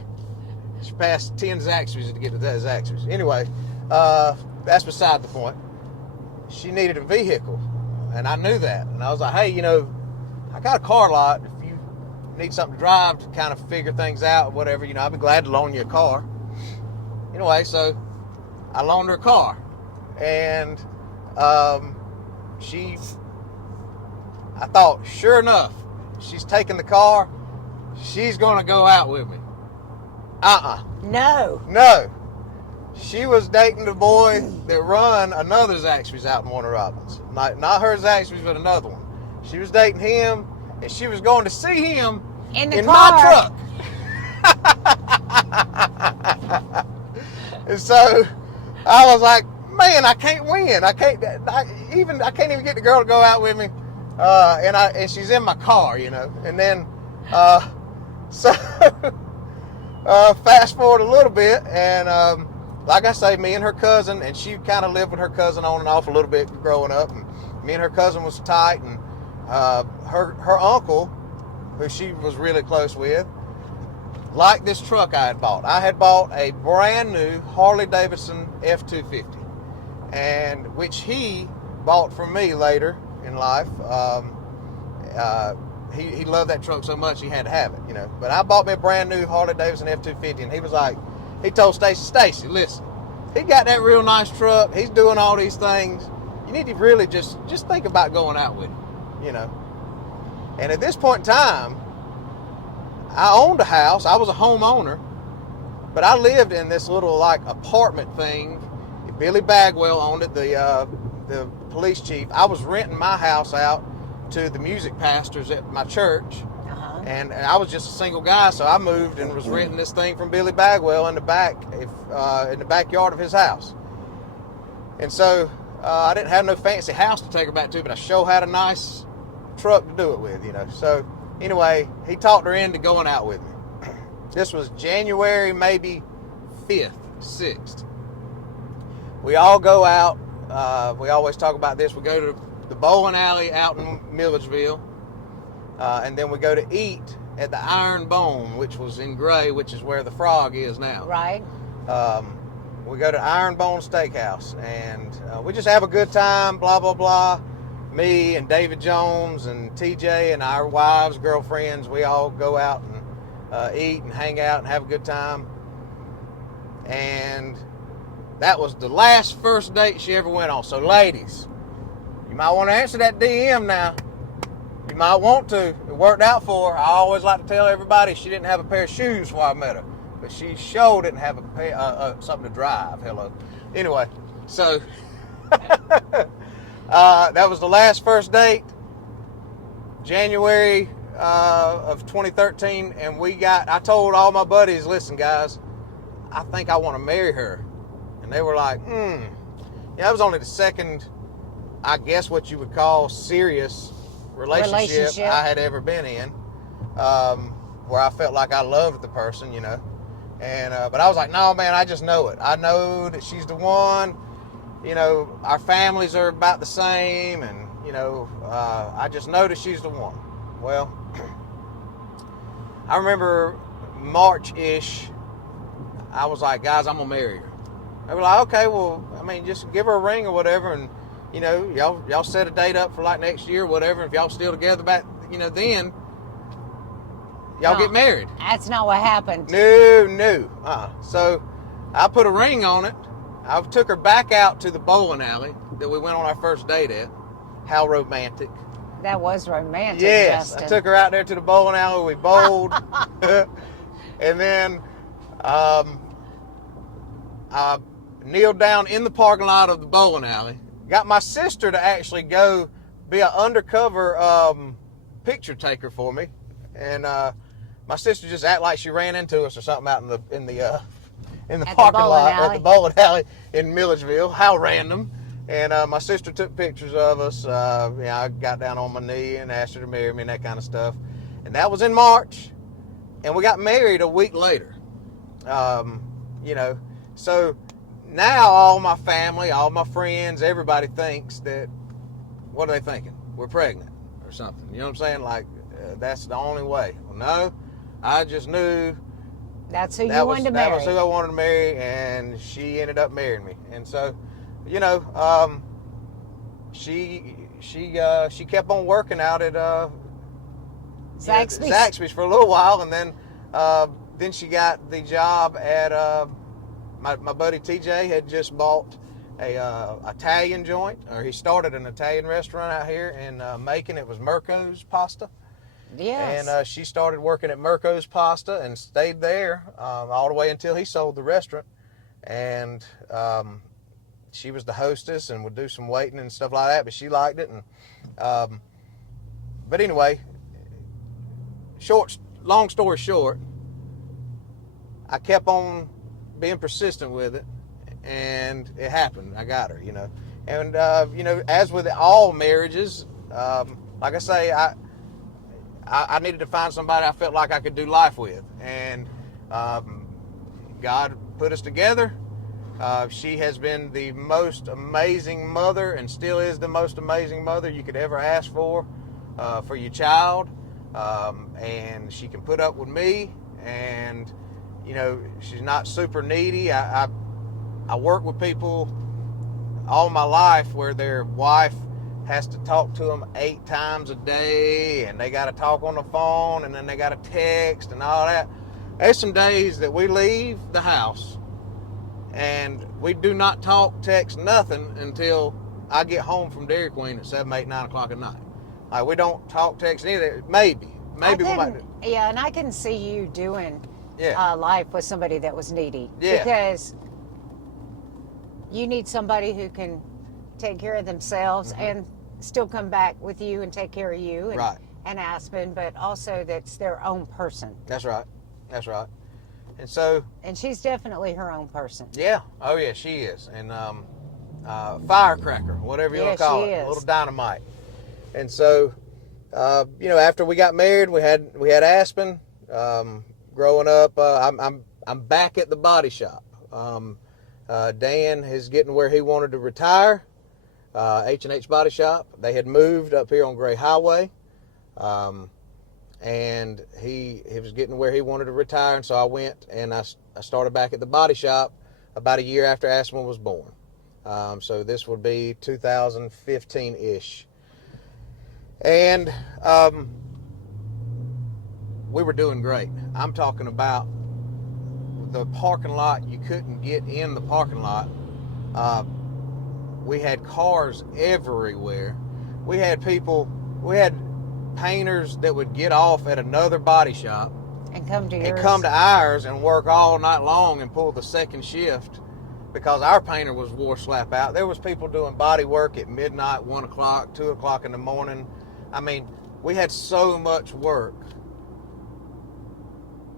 she passed 10 Zaxby's to get to that Zaxby's. Anyway, that's beside the point. She needed a vehicle, and I knew that. And I was like, hey, I got a car lot. If you need something to drive to kind of figure things out or whatever, I'd be glad to loan you a car. Anyway, so I loaned her a car. And I thought, sure enough, she's taking the car. She's going to go out with me. No. She was dating the boy that run another Zaxby's out in Warner Robins. Not her Zaxby's, but another one. She was dating him, and she was going to see him in my truck. And so I was like, man, I can't win. I can't even get the girl to go out with me. And she's in my car, And then so fast forward a little bit, and like I say, me and her cousin, and she kind of lived with her cousin on and off a little bit growing up. And me and her cousin was tight, and her uncle, who she was really close with, liked this truck I had bought. I had bought a brand new Harley Davidson F-250, and which he bought from me later in life. He loved that truck so much he had to have it, But I bought me a brand new Harley Davidson F-250, and he was like, he told Stacy, listen, he got that real nice truck. He's doing all these things. You need to really just think about going out with him, And at this point in time, I owned a house. I was a homeowner, but I lived in this little apartment thing. Billy Bagwell owned it, the police chief. I was renting my house out to the music pastors at my church. And I was just a single guy, so I moved and was renting this thing from Billy Bagwell in the backyard of his house. And so I didn't have no fancy house to take her back to, but I sure had a nice truck to do it with, So anyway, he talked her into going out with me. This was January, maybe 5th, 6th. We all go out. We always talk about this. We go to the bowling alley out in Milledgeville. And then we go to eat at the Iron Bone, which was in Gray, which is where the Frog is now. Right. We go to Iron Bone Steakhouse, and we just have a good time, blah, blah, blah. Me and David Jones and TJ and our wives, girlfriends, we all go out and eat and hang out and have a good time. And that was the last first date she ever went on. So ladies, you might want to answer that DM now. You might want to. It worked out for her. I always like to tell everybody she didn't have a pair of shoes before I met her. But she sure didn't have a pair, something to drive. Hello. Anyway, so that was the last first date, January of 2013. And I told all my buddies, listen, guys, I think I want to marry her. And they were like, that was only the second, I guess what you would call serious relationship I had ever been in, where I felt like I loved the person, you know. And but I was like, no, man, I just know it. I know that she's the one. You know, our families are about the same, and you know, I just know that she's the one. Well, I remember March-ish, I was like, guys, I'm gonna marry her. They were like, okay, well, I mean, just give her a ring or whatever, and you know, y'all set a date up for like next year or whatever. If y'all still together back, you know, then y'all get married. That's not what happened. No. So I put a ring on it. I took her back out to the bowling alley that we went on our first date at. How romantic. That was romantic, Yes, Justin. I took her out there to the bowling alley. We bowled. And then I kneeled down in the parking lot of the bowling alley. Got my sister to actually go be an undercover picture taker for me. And my sister just act like she ran into us or something out in the parking lot at the bowling alley in Milledgeville. How random. And my sister took pictures of us. I got down on my knee and asked her to marry me and that kind of stuff. And that was in March. And we got married a week later. You know, so now all my family, all my friends, everybody thinks that, what are they thinking? We're pregnant or something. You know what I'm saying? Like, that's the only way. Well, no, I just knew that's who you wanted to marry. That was who I wanted to marry, and she ended up marrying me. And so, you know, she kept on working out at Zaxby's for a little while, and then she got the job at my buddy TJ had just bought a Italian joint, or he started an Italian restaurant out here in Macon. It was Mirko's Pasta. Yes. And she started working at Mirko's Pasta and stayed there all the way until he sold the restaurant. And she was the hostess and would do some waiting and stuff like that, but she liked it. And but anyway, long story short, I kept on being persistent with it, and it happened. I got her, you know. And you know, as with all marriages, like I say, I needed to find somebody I felt like I could do life with, and God put us together. She has been the most amazing mother, and still is the most amazing mother you could ever ask for your child. And she can put up with me, and you know, she's not super needy. I work with people all my life where their wife has to talk to them 8 times a day, and they got to talk on the phone, and then they got to text and all that. There's some days that we leave the house and we do not talk, text, nothing until I get home from Dairy Queen at 7, 8, 9 o'clock at night. Like, we don't talk, text, either. Maybe we might do. Yeah, and I can see you doing life with somebody that was needy. Yeah. Because you need somebody who can take care of themselves and still come back with you and take care of you and Aspen, but also that's their own person. That's right. And so, and she's definitely her own person. Yeah. Oh yeah, she is. And firecracker, whatever you want to call it, a little dynamite. And so, you know, after we got married, we had Aspen. Growing up, I'm back at the body shop. Dan is getting where he wanted to retire. H&H Body Shop. They had moved up here on Gray Highway, and he was getting where he wanted to retire, and so I went and I started back at the body shop about a year after Aspen was born. So this would be 2015-ish. And we were doing great. I'm talking about the parking lot. You couldn't get in the parking lot. We had cars everywhere. We had painters that would get off at another body shop and come to ours and work all night long and pull the second shift because our painter was wore slap out. There was people doing body work at midnight, 1 o'clock, 2 o'clock in the morning. I mean, we had so much work.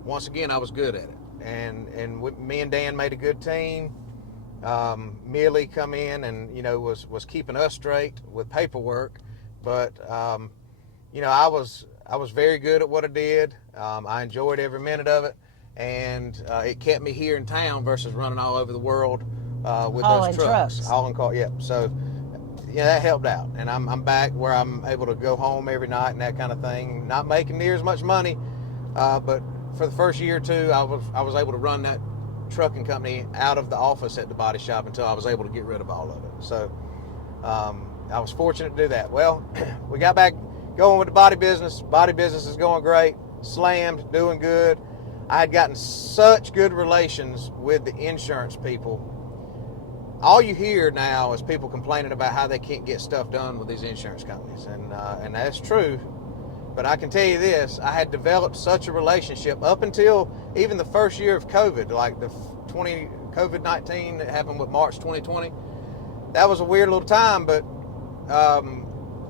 Once again, I was good at it. And me and Dan made a good team. Millie come in and, was keeping us straight with paperwork. But, I was very good at what I did. I enjoyed every minute of it. And it kept me here in town versus running all over the world with Hauling those trucks. trucks. Hauling cars, yep. So, that helped out. And I'm back where I'm able to go home every night and that kind of thing. Not making near as much money, but for the first year or two, I was able to run that trucking company out of the office at the body shop until I was able to get rid of all of it. So I was fortunate to do that. Well, we got back going with the body business. Body business is going great. Slammed, doing good. I had gotten such good relations with the insurance people. All you hear now is people complaining about how they can't get stuff done with these insurance companies, and that's true. But I can tell you this, I had developed such a relationship up until even the first year of COVID, like the COVID-19 that happened with March 2020. That was a weird little time, but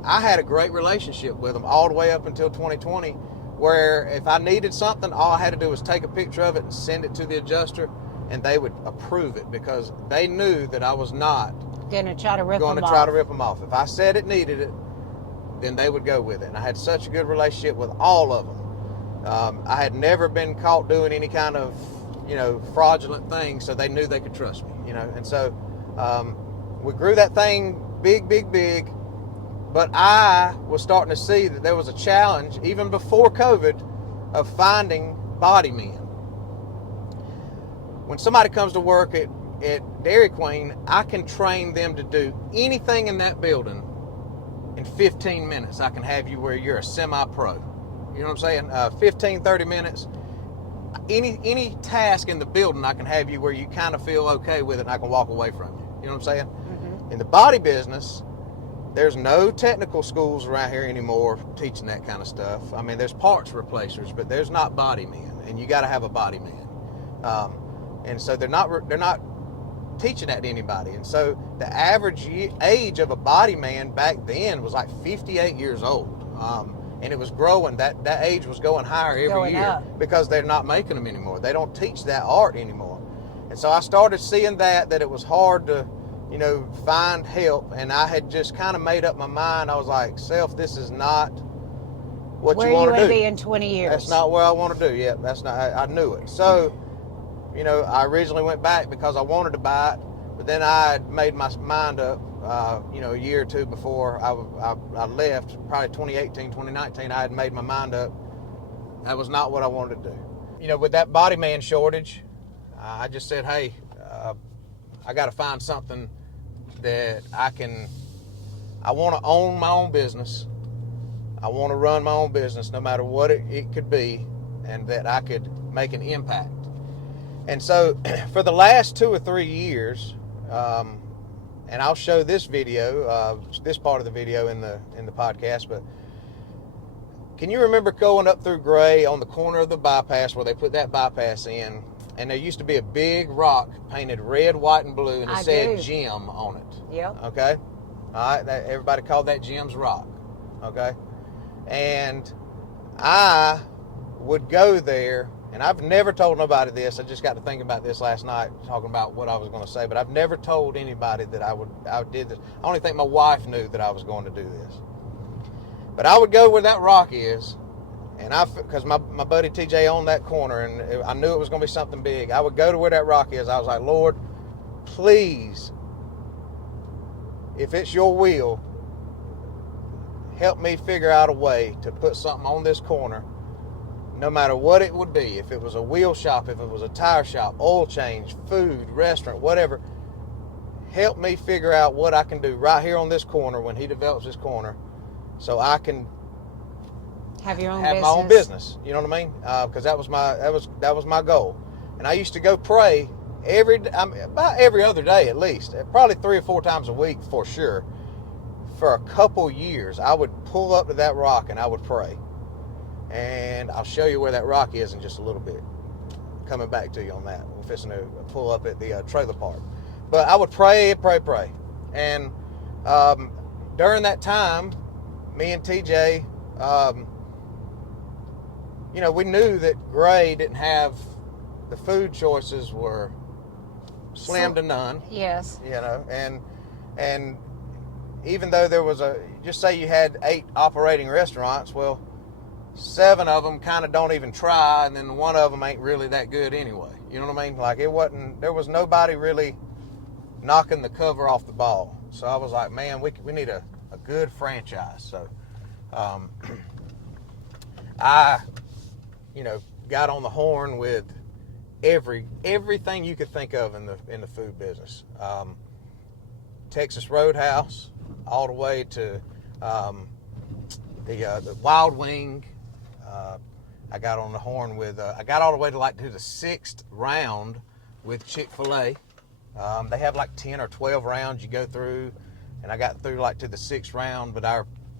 I had a great relationship with them all the way up until 2020, where if I needed something, all I had to do was take a picture of it and send it to the adjuster, and they would approve it because they knew that I was not going to try to rip them off. If I said it needed it, then they would go with it. And I had such a good relationship with all of them. I had never been caught doing any kind of, fraudulent thing, so they knew they could trust me, And so we grew that thing big, big, big. But I was starting to see that there was a challenge, even before COVID, of finding body men. When somebody comes to work at Dairy Queen, I can train them to do anything in that building. In 15 minutes, I can have you where you're a semi-pro. You know what I'm saying? 15, 30 minutes. Any task in the building, I can have you where you kind of feel okay with it and I can walk away from you. You know what I'm saying? Mm-hmm. In the body business, there's no technical schools around here anymore teaching that kind of stuff. I mean, there's parts replacers, but there's not body men, and you got to have a body man. And so they're not teaching that to anybody. And so the average age of a body man back then was like 58 years old. And it was growing. That age was going higher every year because they're not making them anymore. They don't teach that art anymore. And so I started seeing that it was hard to, find help. And I had just kind of made up my mind. I was like, self, this is not what you want to do. Where you would be in 20 years. That's not what I want to do. Yeah, that's not. I knew it. So, I originally went back because I wanted to buy it, but then I had made my mind up, a year or two before I left, probably 2018, 2019, I had made my mind up. That was not what I wanted to do. With that body man shortage, I just said, hey, I got to find something that I want to own my own business. I want to run my own business no matter what it could be, and that I could make an impact. And so for the last 2 or 3 years, and I'll show this video, this part of the video in the podcast, but can you remember going up through Gray on the corner of the bypass where they put that bypass in, and there used to be a big rock painted red, white, and blue, and it said Jim on it? Yep. Okay? All right, everybody called that Jim's Rock. Okay? And I would go there, and I've never told nobody this. I just got to think about this last night, talking about what I was going to say, but I've never told anybody that I did this. I only think my wife knew that I was going to do this. But I would go where that rock is, and because my buddy TJ owned that corner, and I knew it was going to be something big. I would go to where that rock is. I was like, Lord, please, if it's your will, help me figure out a way to put something on this corner, no matter what it would be. If it was a wheel shop, if it was a tire shop, oil change, food, restaurant, whatever, help me figure out what I can do right here on this corner when he develops this corner, so I can have my own business. You know what I mean? Because that was my goal. And I used to go pray about every other day at least, probably 3 or 4 times a week for sure. For a couple years, I would pull up to that rock and I would pray. And I'll show you where that rock is in just a little bit. Coming back to you on that. We're fixing to pull up at the trailer park. But I would pray. And during that time, me and TJ, we knew that Gray didn't have, the food choices were slim to none. Yes. You know, and even though there was just say you had 8 operating restaurants, well, 7 of them kind of don't even try, and then one of them ain't really that good anyway. You know what I mean? Like there was nobody really knocking the cover off the ball. So I was like, man, we need a good franchise. So I, got on the horn with everything you could think of in the food business. Texas Roadhouse, all the way to the Wild Wing. I got on the horn with. I got all the way to the 6th round with Chick-fil-A. They have like 10 or 12 rounds you go through, and I got through to the 6th round, but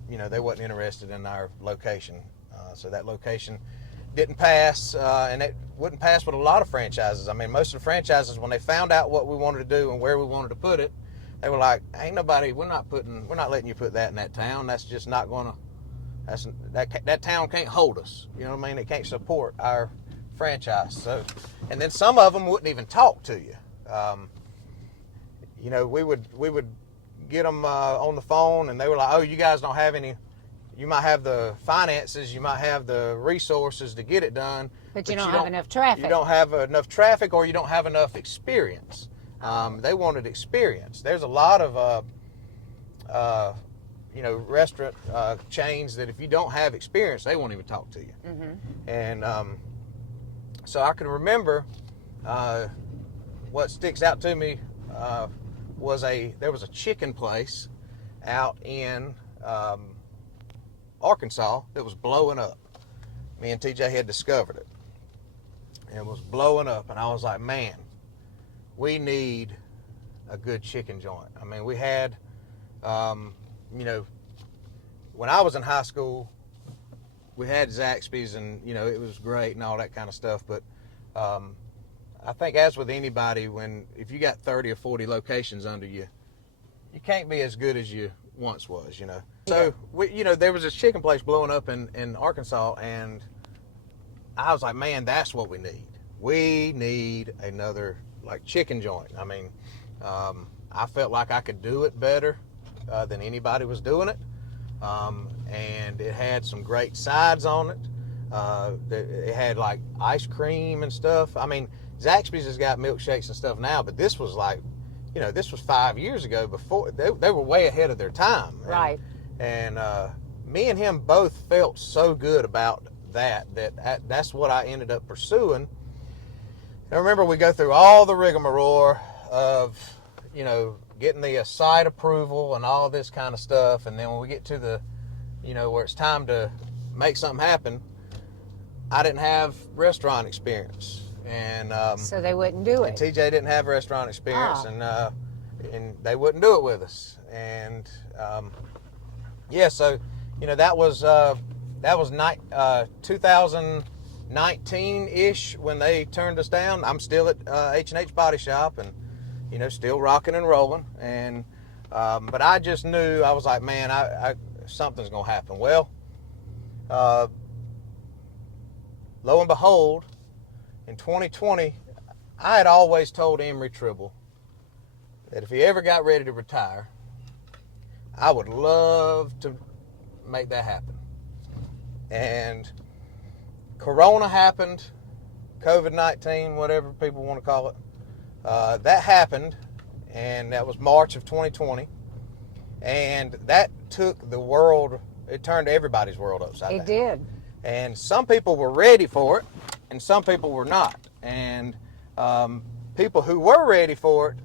they wasn't interested in our location, so that location didn't pass, and it wouldn't pass with a lot of franchises. I mean, most of the franchises, when they found out what we wanted to do and where we wanted to put it, they were like, "Ain't nobody. We're not letting you put that in that town. That's just not gonna. That town can't hold us. You know what I mean? It can't support our franchise." So, and then some of them wouldn't even talk to you. We would get them on the phone, and they were like, "Oh, you guys don't have any. You might have the finances, you might have the resources to get it done, but you don't have enough traffic. You don't have enough traffic, or you don't have enough experience." They wanted experience. There's a lot of restaurant chains that if you don't have experience, they won't even talk to you. Mm-hmm. And so I can remember what sticks out to me there was a chicken place out in Arkansas that was blowing up. Me and TJ had discovered it. And it was blowing up, and I was like, man, we need a good chicken joint. I mean, we had, when I was in high school, we had Zaxby's, and, it was great and all that kind of stuff. But I think, as with anybody, if you got 30 or 40 locations under you, you can't be as good as you once was, So, there was this chicken place blowing up in Arkansas, and I was like, man, that's what we need. We need another, chicken joint. I mean, I felt like I could do it better than anybody was doing it. And it had some great sides on it. It had, ice cream and stuff. I mean, Zaxby's has got milkshakes and stuff now, but this was this was 5 years ago. Before they were way ahead of their time. Right. And me and him both felt so good about that's what I ended up pursuing. I remember we go through all the rigmarole of, getting the site approval and all this kind of stuff. And then when we get to the, where it's time to make something happen, I didn't have restaurant experience. And so they wouldn't do it. And TJ didn't have restaurant experience, and they wouldn't do it with us. And so that was 2019-ish when they turned us down. I'm still at H&H Body Shop, and still rocking and rolling. And but I just knew, I was like, man, I something's gonna happen. Well, lo and behold, in 2020, I had always told Emery Tribble that if he ever got ready to retire, I would love to make that happen. And Corona happened, COVID-19, whatever people want to call it. That happened, and that was March of 2020. And that took the world, it turned everybody's world upside down. It did. And some people were ready for it, and some people were not. And people who were ready for it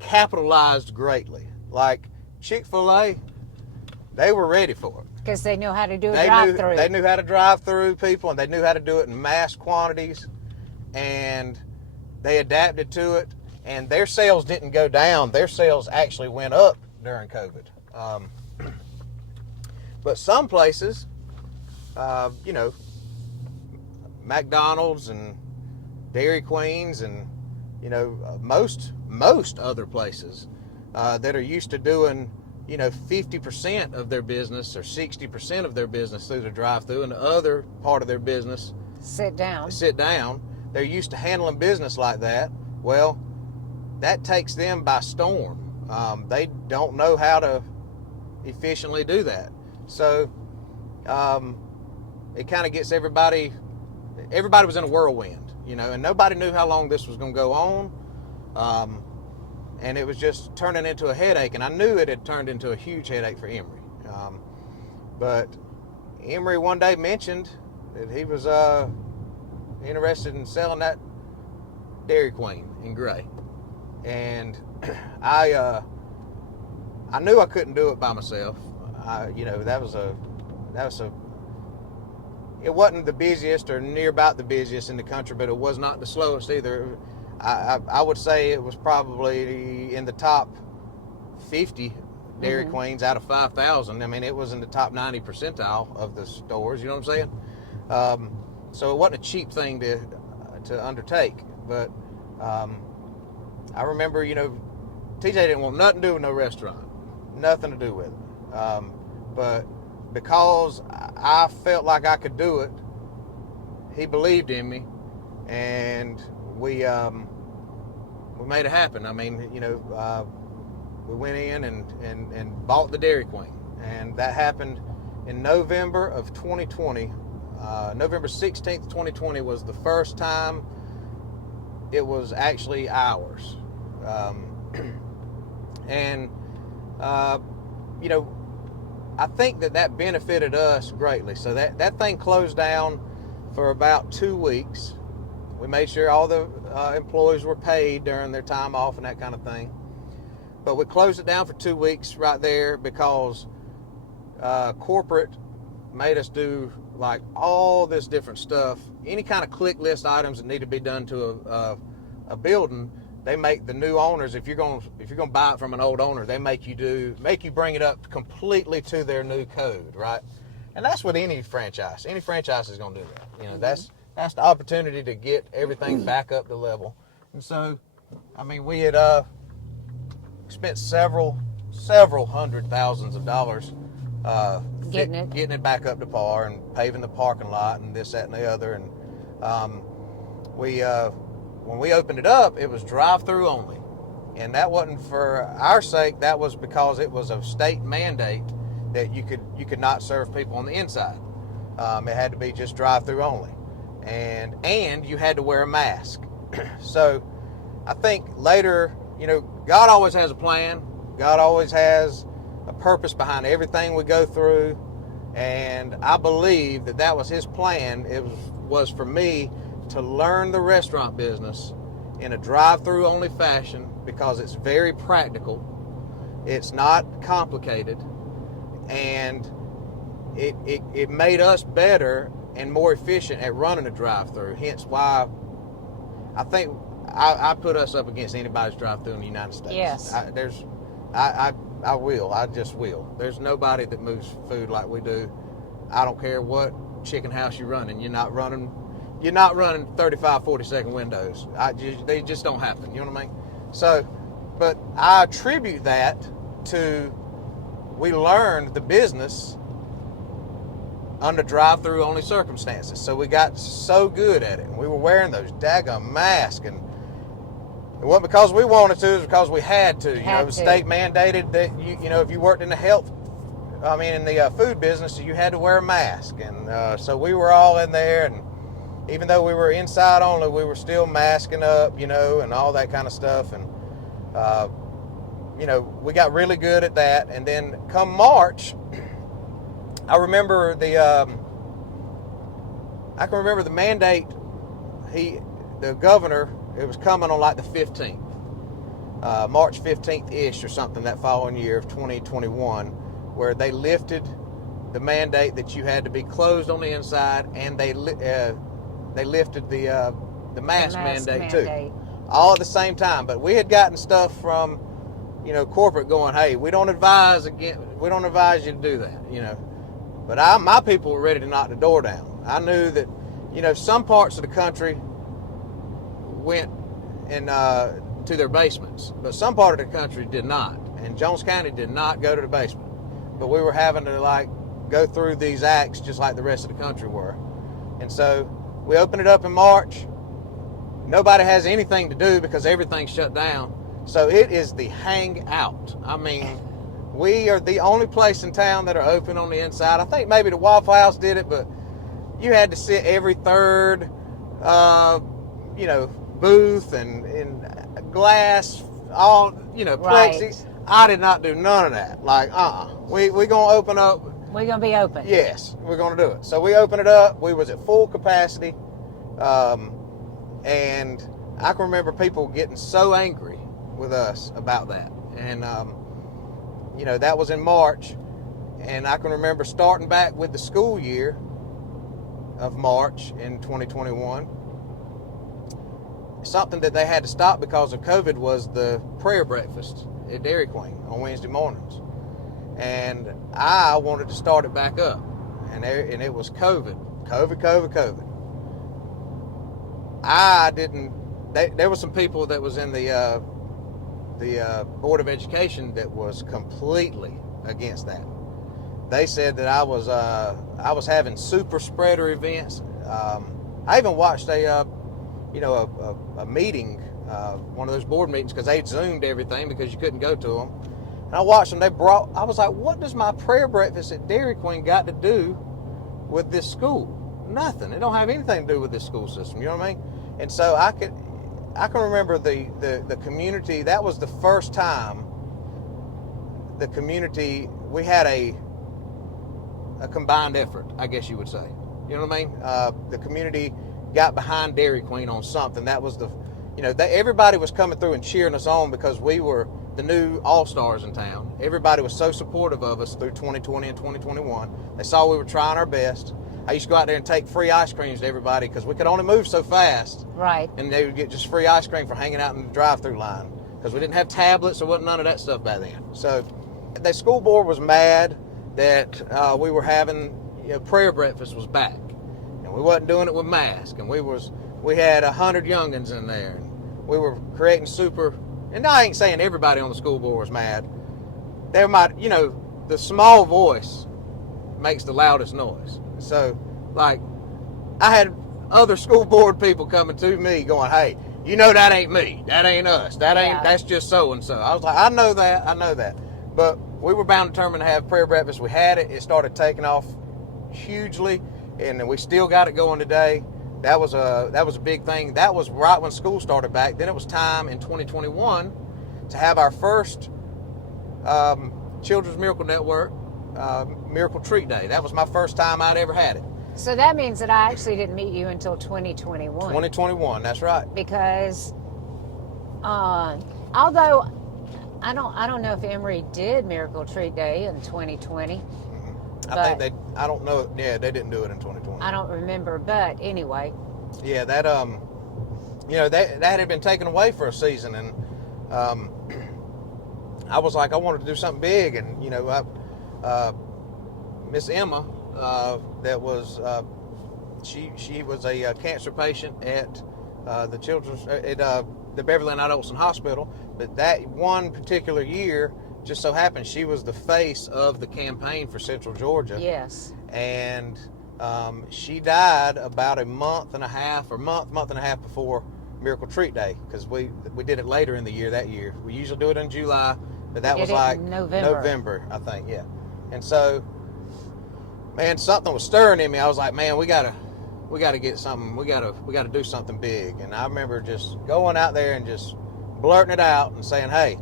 capitalized greatly. Like Chick-fil-A, they were ready for it. Because they knew how to do a drive-through. They knew how to drive through people, and they knew how to do it in mass quantities. And they adapted to it, and their sales didn't go down. Their sales actually went up during COVID. But some places, McDonald's and Dairy Queens and, most other places that are used to doing, 50% of their business or 60% of their business through the drive-through, and the other part of their business sit down. They're used to handling business like that. Well, that takes them by storm. They don't know how to efficiently do that. So it kind of gets everybody was in a whirlwind, and nobody knew how long this was going to go on. And it was just turning into a headache, and I knew it had turned into a huge headache for Emory. But Emory one day mentioned that he was interested in selling that Dairy Queen in Gray, and I knew I couldn't do it by myself. It wasn't the busiest or near about the busiest in the country, but it was not the slowest either. I would say it was probably in the top 50 Dairy Queens out of 5,000. I mean, it was in the top 90 percentile of the stores. You know what I'm saying? So it wasn't a cheap thing to undertake. But I remember, TJ didn't want nothing to do with no restaurant, nothing to do with it. But because I felt like I could do it, he believed in me, and we made it happen. I mean, we went in and bought the Dairy Queen, and that happened in November of 2020. November 16th, 2020 was the first time it was actually ours. I think that benefited us greatly. So that thing closed down for about 2 weeks. We made sure all the employees were paid during their time off and that kind of thing. But we closed it down for 2 weeks right there because corporate made us do like all this different stuff. Any kind of click list items that need to be done to a building, they make the new owners, if you're going to buy it from an old owner, they make you bring it up completely to their new code, right? And that's what any franchise is going to do that. That's the opportunity to get everything back up to level. And so, I mean, we had spent several hundred thousands of dollars getting it back up to par and paving the parking lot and this, that, and the other. And when we opened it up, it was drive-through only. And that wasn't for our sake. That was because it was a state mandate that you could not serve people on the inside. It had to be just drive-through only. And you had to wear a mask. So I think later, God always has a plan. God always has a purpose behind everything we go through. And I believe that was his plan. It was for me to learn the restaurant business in a drive-through only fashion because it's very practical. It's not complicated. And it made us better and more efficient at running a drive-through. Hence why I think I put us up against anybody's drive-through in the United States. Yes. I just will. There's nobody that moves food like we do. I don't care what chicken house you're running. You're not running 35, 40-second windows. They just don't happen. You know what I mean? So, but I attribute that to we learned the business under drive-through only circumstances. So we got so good at it. And we were wearing those daggum masks. And it wasn't because we wanted to, it was because we had to. It was state mandated that if you worked in the food business, you had to wear a mask. And so we were all in there, and even though we were inside only, we were still masking up, and all that kind of stuff. And we got really good at that. And then come March, I can remember the mandate. The governor, it was coming on like the 15th, March 15th-ish or something that following year of 2021, where they lifted the mandate that you had to be closed on the inside, and they lifted the mask mandate too, all at the same time. But we had gotten stuff from corporate going, hey, we don't advise you to do that, But my people were ready to knock the door down. I knew that some parts of the country went to their basements, but some part of the country did not. And Jones County did not go to the basement. But we were having to go through these acts just like the rest of the country were. And so we opened it up in March. Nobody has anything to do because everything's shut down. So it is the hangout. I mean, we are the only place in town that are open on the inside. I think maybe the Waffle House did it, but you had to sit every third, booth and glass, all, plexi. Right. I did not do none of that. Like, we gonna open up. We're gonna be open. Yes, we're gonna do it. So we opened it up. We was at full capacity, and I can remember people getting so angry with us about that. And that was in March, and I can remember starting back with the school year of March in 2021. Something that they had to stop because of COVID was the prayer breakfast at Dairy Queen on Wednesday mornings. And I wanted to start it back up. And it was COVID. I didn't... There were some people that was in the Board of Education that was completely against that. They said that I was having super spreader events. I even watched a meeting, one of those board meetings, because they Zoomed everything because you couldn't go to them. And I watched them. I was like, what does my prayer breakfast at Dairy Queen got to do with this school? Nothing. It don't have anything to do with this school system. You know what I mean? And so I can remember the community. That was the first time the community, we had a combined effort, I guess you would say. You know what I mean? The community got behind Dairy Queen on something. That was everybody was coming through and cheering us on because we were the new all-stars in town. Everybody was so supportive of us through 2020 and 2021. They saw we were trying our best. I used to go out there and take free ice creams to everybody because we could only move so fast. Right. And they would get just free ice cream for hanging out in the drive-through line because we didn't have tablets. There wasn't none of that stuff back then. So the school board was mad that we were having, prayer breakfast was back. And we wasn't doing it with masks. And we had 100 youngins in there. And we were creating super... And I ain't saying everybody on the school board was mad. There might, the small voice makes the loudest noise. So, like, I had other school board people coming to me going, hey, that ain't me. That ain't us. That's just so-and-so. I was like, I know that. But we were bound and determined to have prayer breakfast. We had it. It started taking off hugely, and we still got it going today. That was a big thing. That was right when school started back. Then it was time in 2021 to have our first Children's Miracle Network Miracle Treat Day. That was my first time I'd ever had it. So that means that I actually didn't meet you until 2021. 2021, that's right. Because although I don't know if Emory did Miracle Treat Day in 2020. I don't know. Yeah, they didn't do it in 2020. I don't remember, but anyway. Yeah, that that had been taken away for a season, and I was like, I wanted to do something big, and Miss Emma, that was she was a cancer patient at the children's at the Beverly and Olson Hospital, but that one particular year, just so happened she was the face of the campaign for Central Georgia. Yes. And she died about a month and a half before Miracle Treat Day, because we did it later in the year that year. We usually do it in July, but that was like November, I think, yeah. And so, man, something was stirring in me. I was like, man, we gotta get something. We gotta do something big. And I remember just going out there and just blurting it out and saying, hey,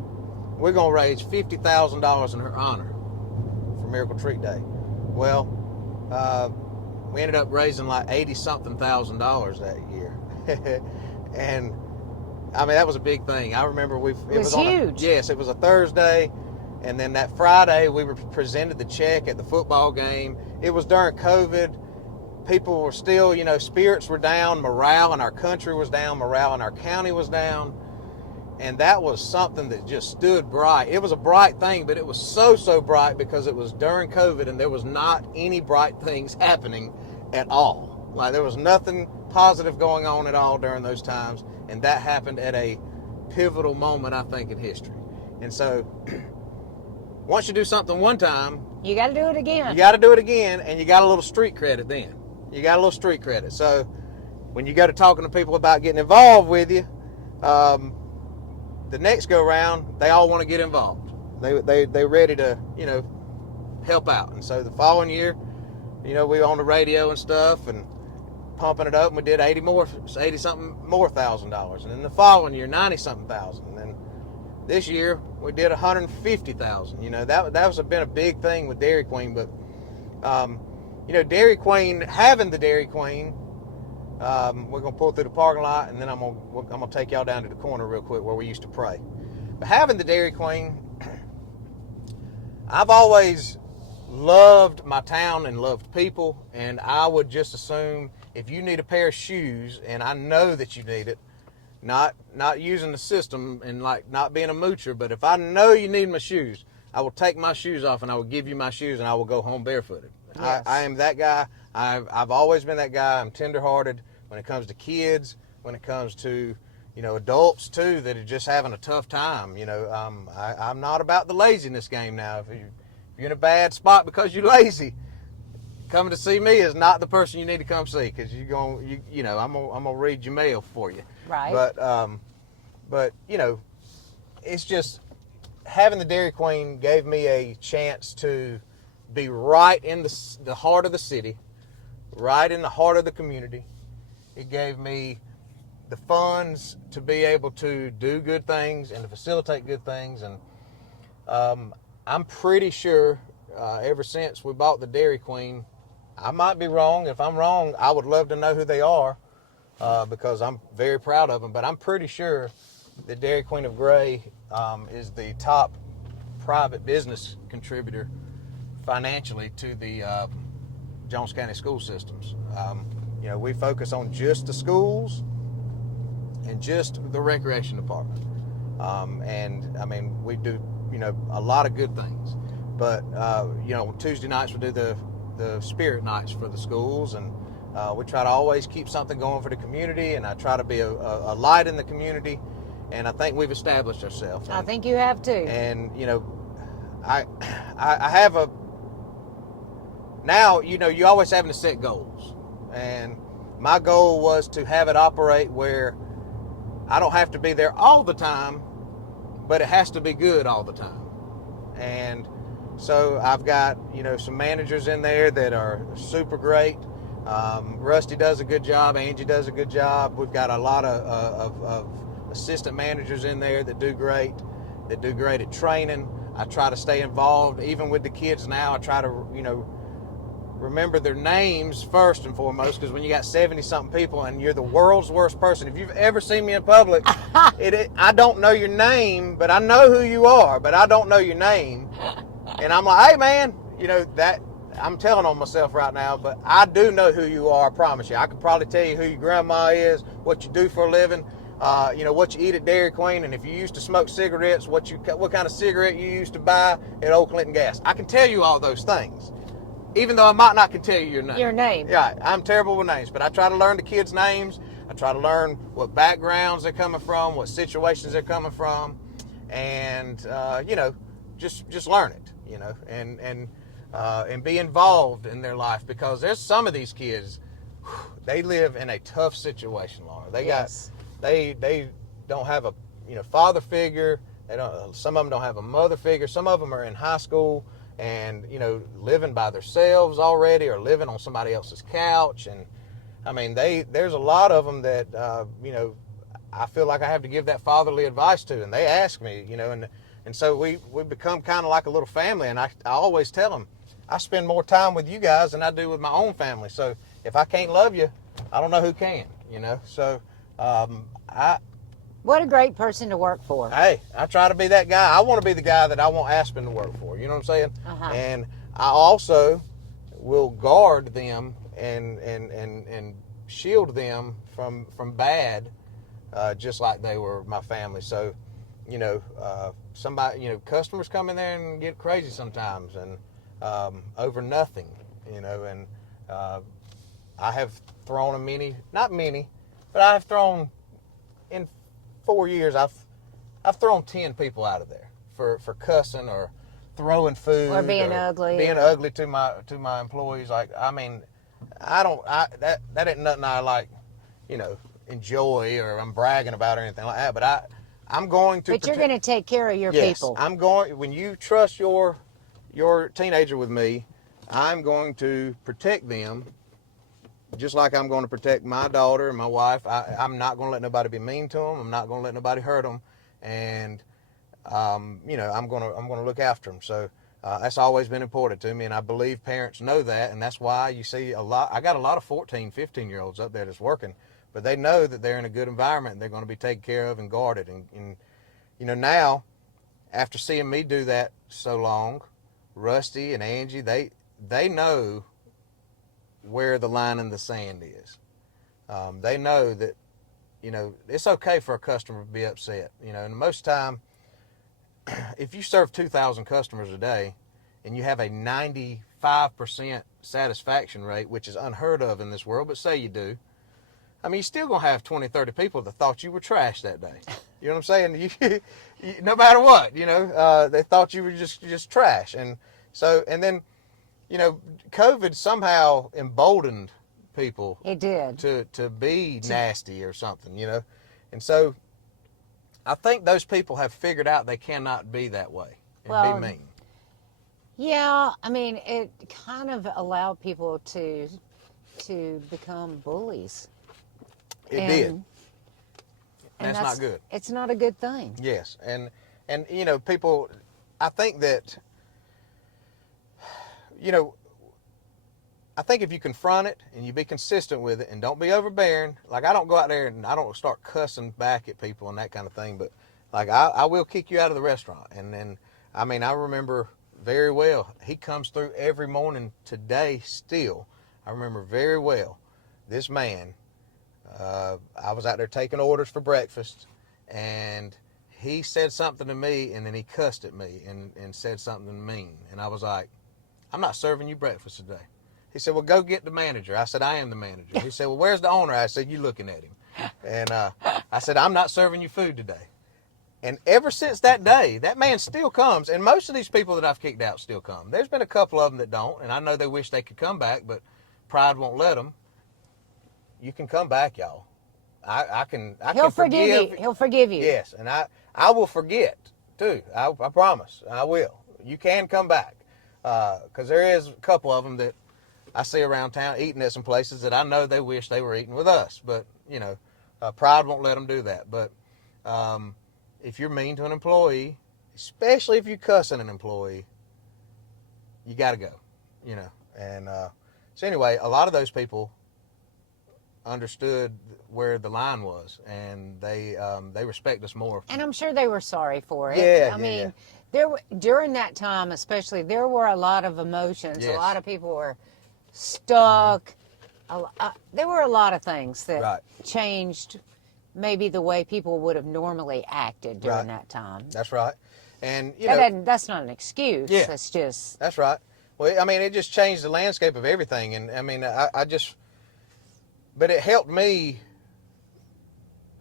we're going to raise $50,000 in her honor for Miracle Treat Day. Well, we ended up raising like $80-something thousand that year. And, I mean, that was a big thing. I remember it was huge. Yes, it was a Thursday. And then that Friday, we were presented the check at the football game. It was during COVID. People were still, spirits were down. Morale in our country was down. Morale in our county was down. And that was something that just stood bright. It was a bright thing, but it was so bright because it was during COVID and there was not any bright things happening at all. Like, there was nothing positive going on at all during those times. And that happened at a pivotal moment, I think, in history. And so, once you do something one time, you got to do it again. You got to do it again, and you got a little street credit then. You got a little street credit. So, when you go to talking to people about getting involved with you, the next go round, they all want to get involved. They're ready to, you know, help out. And so the following year, you know, we were on the radio and stuff and pumping it up, and we did 80 something more $1,000. And then the following year, 90 something thousand. And then this year we did 150,000. You know, that was been a big thing with Dairy Queen. But you know, Dairy Queen, having the Dairy Queen, we're gonna pull through the parking lot, and then I'm gonna take y'all down to the corner real quick where we used to pray. But having the Dairy Queen, I've always loved my town and loved people, and I would just assume if you need a pair of shoes, and I know that you need it, not using the system and like not being a moocher, but if I know you need my shoes, I will take my shoes off and I will give you my shoes, and I will go home barefooted. Yes. I am that guy. I've always been that guy. I'm tenderhearted when it comes to kids, when it comes to, you know, adults too that are just having a tough time. You know, I'm not about the laziness game now. If you're in a bad spot because you're lazy, coming to see me is not the person you need to come see, because you know, I'm gonna read your mail for you. Right. But you know, it's just having the Dairy Queen gave me a chance to be right in the heart of the city, right in the heart of the community. It gave me the funds to be able to do good things and to facilitate good things. And I'm pretty sure ever since we bought the Dairy Queen, I might be wrong. If I'm wrong, I would love to know who they are, because I'm very proud of them. But I'm pretty sure the Dairy Queen of Gray is the top private business contributor financially to the Jones County school systems. You know, we focus on just the schools and just the recreation department. And I mean, we do, you know, a lot of good things. But, you know, Tuesday nights we do the spirit nights for the schools, and we try to always keep something going for the community, and I try to be a light in the community, and I think we've established ourselves. I think you have too. And, you know, I have now, you know, you always having to set goals. And my goal was to have it operate where I don't have to be there all the time, but it has to be good all the time. And so I've got, you know, some managers in there that are super great. Rusty does a good job. Angie does a good job. We've got a lot of assistant managers in there that do great at training. I try to stay involved, even with the kids now. I try to, you know, remember their names first and foremost, because when you got 70-something people and you're the world's worst person, if you've ever seen me in public, I don't know your name, but I know who you are, but I don't know your name. And I'm like, hey, man, you know, that I'm telling on myself right now, but I do know who you are, I promise you. I could probably tell you who your grandma is, what you do for a living, you know, what you eat at Dairy Queen, and if you used to smoke cigarettes, what kind of cigarette you used to buy at Old Clinton Gas. I can tell you all those things, even though I might not can tell you your name. Your name. Yeah, I'm terrible with names, but I try to learn the kids' names. I try to learn what backgrounds they're coming from, what situations they're coming from, and you know, just learn it, you know, and be involved in their life, because there's some of these kids, they live in a tough situation, Laura. They don't have a, you know, father figure. Some of them don't have a mother figure. Some of them are in high school and, you know, living by themselves already, or living on somebody else's couch. And I mean, there's a lot of them that, you know, I feel like I have to give that fatherly advice to, and they ask me, you know, and so we become kind of like a little family. And I always tell them, I spend more time with you guys than I do with my own family. So if I can't love you, I don't know who can, you know. So What a great person to work for. Hey, I try to be that guy. I want to be the guy that I want Aspen to work for. You know what I'm saying? Uh-huh. And I also will guard them and shield them from bad, just like they were my family. So, you know, somebody, you know, customers come in there and get crazy sometimes, and over nothing, you know. And I have thrown not many, but I have thrown in 4 years, I've thrown 10 people out of there for cussing or throwing food Or being ugly. Being ugly to my employees. Like, I mean, that ain't nothing I like, you know, enjoy or I'm bragging about or anything like that. But I'm going to. But you're going to take care of your Yes, people. I'm going. When you trust your teenager with me, I'm going to protect them, just like I'm going to protect my daughter and my wife. I'm not going to let nobody be mean to them. I'm not going to let nobody hurt them, and I'm going to look after them. So that's always been important to me, and I believe parents know that, and that's why you see a lot. I got a lot of 14, 15-year-olds up there that's working, but they know that they're in a good environment and they're going to be taken care of and guarded. And now, after seeing me do that so long, Rusty and Angie, they know where the line in the sand is. They know that, it's okay for a customer to be upset. And most time, if you serve 2,000 customers a day and you have a 95% satisfaction rate, which is unheard of in this world, but say you do, I mean, you're still going to have 20, 30 people that thought you were trash that day. You know what I'm saying? No matter what, they thought you were just trash. And then, COVID somehow emboldened people. It did. To be nasty or something, And so I think those people have figured out they cannot be that way and be mean. Yeah, I mean, it kind of allowed people to become bullies. It did. And that's not good. It's not a good thing. Yes, and people, I think that, I think if you confront it and you be consistent with it and don't be overbearing, like I don't go out there and I don't start cussing back at people and that kind of thing, but like I will kick you out of the restaurant. And then, I mean, I remember very well, he comes through every morning today still. I remember very well this man. I was out there taking orders for breakfast, and he said something to me, and then he cussed at me and said something mean. And I was like, I'm not serving you breakfast today. He said, well, go get the manager. I said, I am the manager. He said, well, where's the owner? I said, you looking at him. And I said, I'm not serving you food today. And ever since that day, that man still comes. And most of these people that I've kicked out still come. There's been a couple of them that don't, and I know they wish they could come back, but pride won't let them. You can come back, y'all. I can forgive you. He'll forgive you. Yes, and I will forget too. I promise. I will. You can come back, because there is a couple of them that I see around town eating at some places that I know they wish they were eating with us. But pride won't let them do that. But if you're mean to an employee, especially if you cuss at an employee, you got to go. And so anyway, a lot of those people understood where the line was, and they respect us more. And I'm sure they were sorry for it. Yeah, I mean, during that time especially, there were a lot of emotions. Yes. A lot of people were stuck. There were a lot of things that changed maybe the way people would have normally acted during that time. That's right. And that's not an excuse. Yeah. That's just... That's right. Well, I mean, it just changed the landscape of everything. And I mean, but it helped me,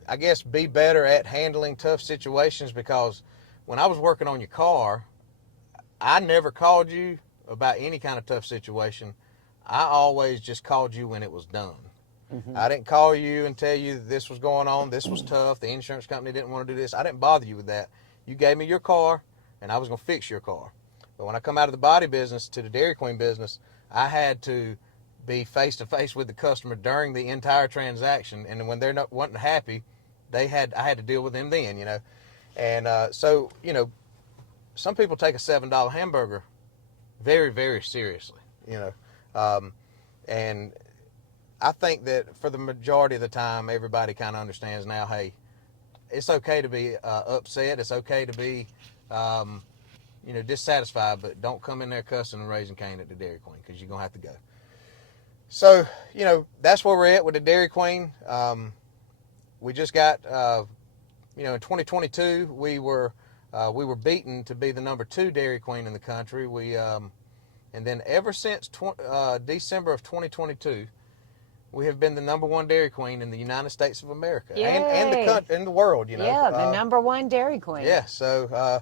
I guess, be better at handling tough situations, because when I was working on your car, I never called you about any kind of tough situation. I always just called you when it was done. Mm-hmm. I didn't call you and tell you that this was going on, this was tough, the insurance company didn't want to do this. I didn't bother you with that. You gave me your car, and I was going to fix your car. But when I come out of the body business to the Dairy Queen business, I had to be face-to-face with the customer during the entire transaction, and when they're not wasn't happy, I had to deal with them then, And so, some people take a $7 hamburger very, very seriously, and I think that for the majority of the time, everybody kind of understands now, hey, it's okay to be upset. It's okay to be, dissatisfied, but don't come in there cussing and raising Cain at the Dairy Queen, because you're going to have to go. So, that's where we're at with the Dairy Queen. We just got, in 2022, we were beaten to be the number 2 Dairy Queen in the country. And then ever since December of 2022, we have been the number 1 Dairy Queen in the United States of America and the world. Yeah, the number 1 Dairy Queen. Yeah, so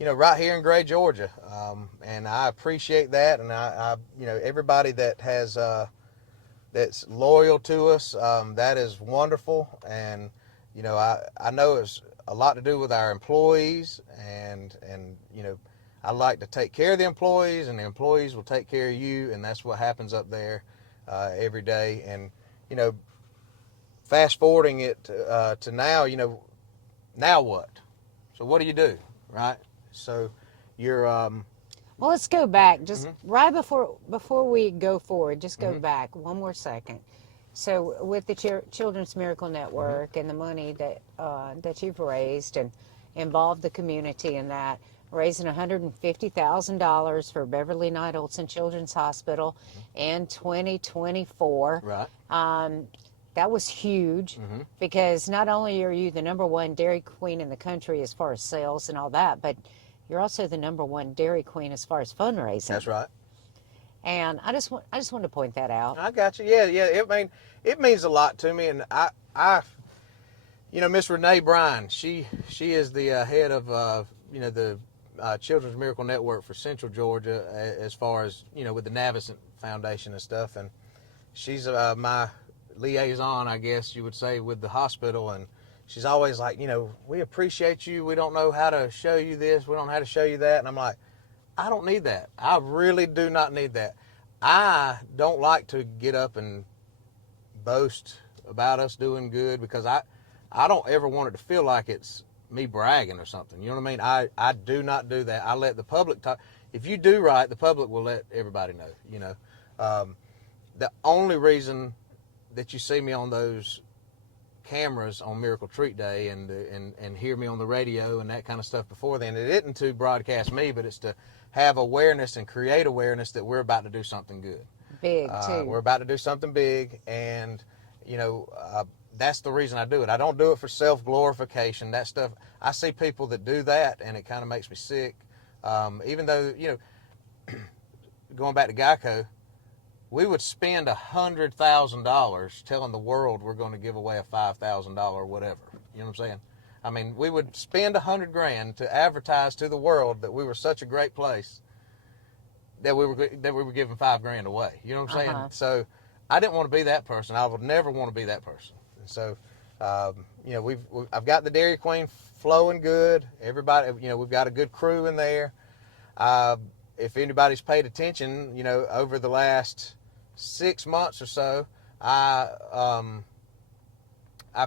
right here in Gray, Georgia, and I appreciate that, and I everybody that has that's loyal to us, that is wonderful, and I know it's a lot to do with our employees, and I like to take care of the employees, and the employees will take care of you, and that's what happens up there every day. And fast forwarding it to now, now what? So what do, right? So you're Well, let's go back just Mm-hmm. right before we go forward. Just go back one more second. So, with the Children's Miracle Network and the money that you've raised and involved the community in that, raising $150,000 for Beverly Knight Olson Children's Hospital in 2024. right. That was huge because not only are you the #1 Dairy Queen in the country as far as sales and all that, but you're also the #1 Dairy Queen as far as fundraising. That's right. And I just want to point that out. I got you. Yeah. It means a lot to me, and I Miss Renee Bryan. She is the head of the Children's Miracle Network for Central Georgia, as far as with the Navicent Foundation and stuff, and she's my liaison, I guess you would say, with the hospital. And she's always like, we appreciate you. We don't know how to show you this. We don't know how to show you that. And I'm like, I don't need that. I really do not need that. I don't like to get up and boast about us doing good, because I don't ever want it to feel like it's me bragging or something. You know what I mean? I do not do that. I let the public talk. If you do right, the public will let everybody know. The only reason that you see me on those cameras on Miracle Treat Day and hear me on the radio and that kind of stuff before then, it isn't to broadcast me, but it's to have awareness and create awareness that we're about to do something good. Big, too. We're about to do something big, and that's the reason I do it. I don't do it for self-glorification. That stuff, I see people that do that, and it kind of makes me sick. Even though, going back to Geico, we would spend $100,000 telling the world we're going to give away a $5,000 or whatever. You know what I'm saying? I mean, we would spend $100,000 to advertise to the world that we were such a great place that we were giving $5,000 away. You know what I'm saying? So I didn't want to be that person. I would never want to be that person. And so, I've got the Dairy Queen flowing good. Everybody, we've got a good crew in there. If anybody's paid attention, over the last 6 months or so, I've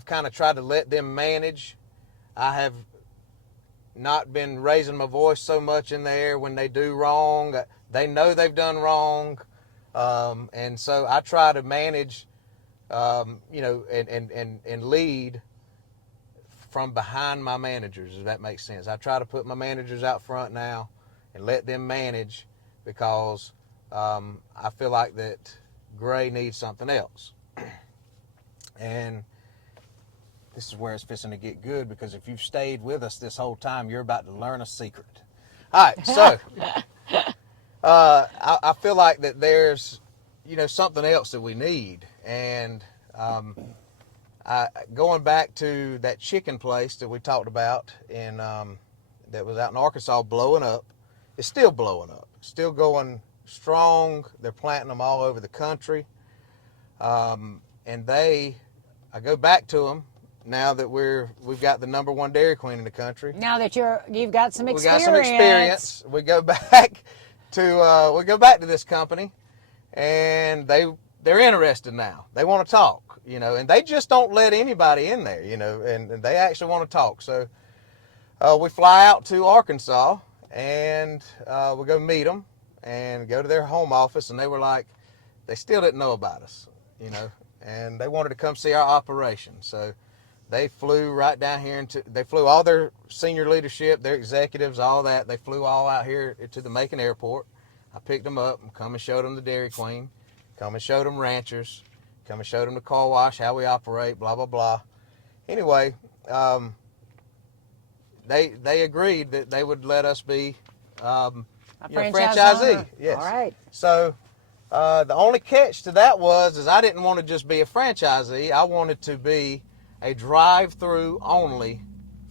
kind of tried to let them manage. I have not been raising my voice so much in there when they do wrong. They know they've done wrong, and so I try to manage, and lead from behind my managers, if that makes sense. I try to put my managers out front now and let them manage, because I feel like that Gray needs something else. And this is where it's fixing to get good, because if you've stayed with us this whole time, you're about to learn a secret. All right, so I feel like that there's, something else that we need. And going back to that chicken place that we talked about that was out in Arkansas blowing up, it's still blowing up. It's still going strong. They're planting them all over the country. And I go back to them now that we've got the #1 Dairy Queen in the country. Now that you've got some experience. We got some experience. We go back to this company, and they're interested now. They want to talk, and they just don't let anybody in there, and they actually want to talk. So we fly out to Arkansas, and we go meet them and go to their home office, and they were like, they still didn't know about us, and they wanted to come see our operation. So they flew right down here, they flew all their senior leadership, their executives, all that. They flew all out here to the Macon airport. I picked them up and come and showed them the Dairy Queen, come and showed them Ranchers, come and showed them the car wash, how we operate, blah, blah, blah. Anyway, they agreed that they would let us be A franchisee. owner. Yes. All right. So the only catch to that was I didn't want to just be a franchisee. I wanted to be a drive-through only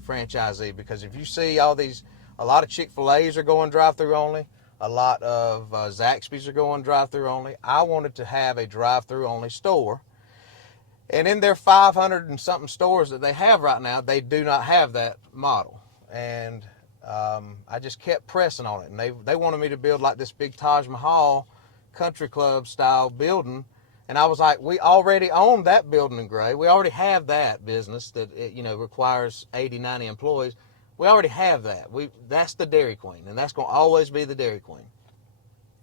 franchisee, because if you see a lot of Chick-fil-A's are going drive-through only, a lot of Zaxby's are going drive-through only. I wanted to have a drive-through only store. And in their 500 and something stores that they have right now, they do not have that model. And I just kept pressing on it. And they wanted me to build like this big Taj Mahal country club style building. And I was like, we already own that building in Gray. We already have that business that requires 80, 90 employees. We already have that. That's the Dairy Queen, and that's going to always be the Dairy Queen.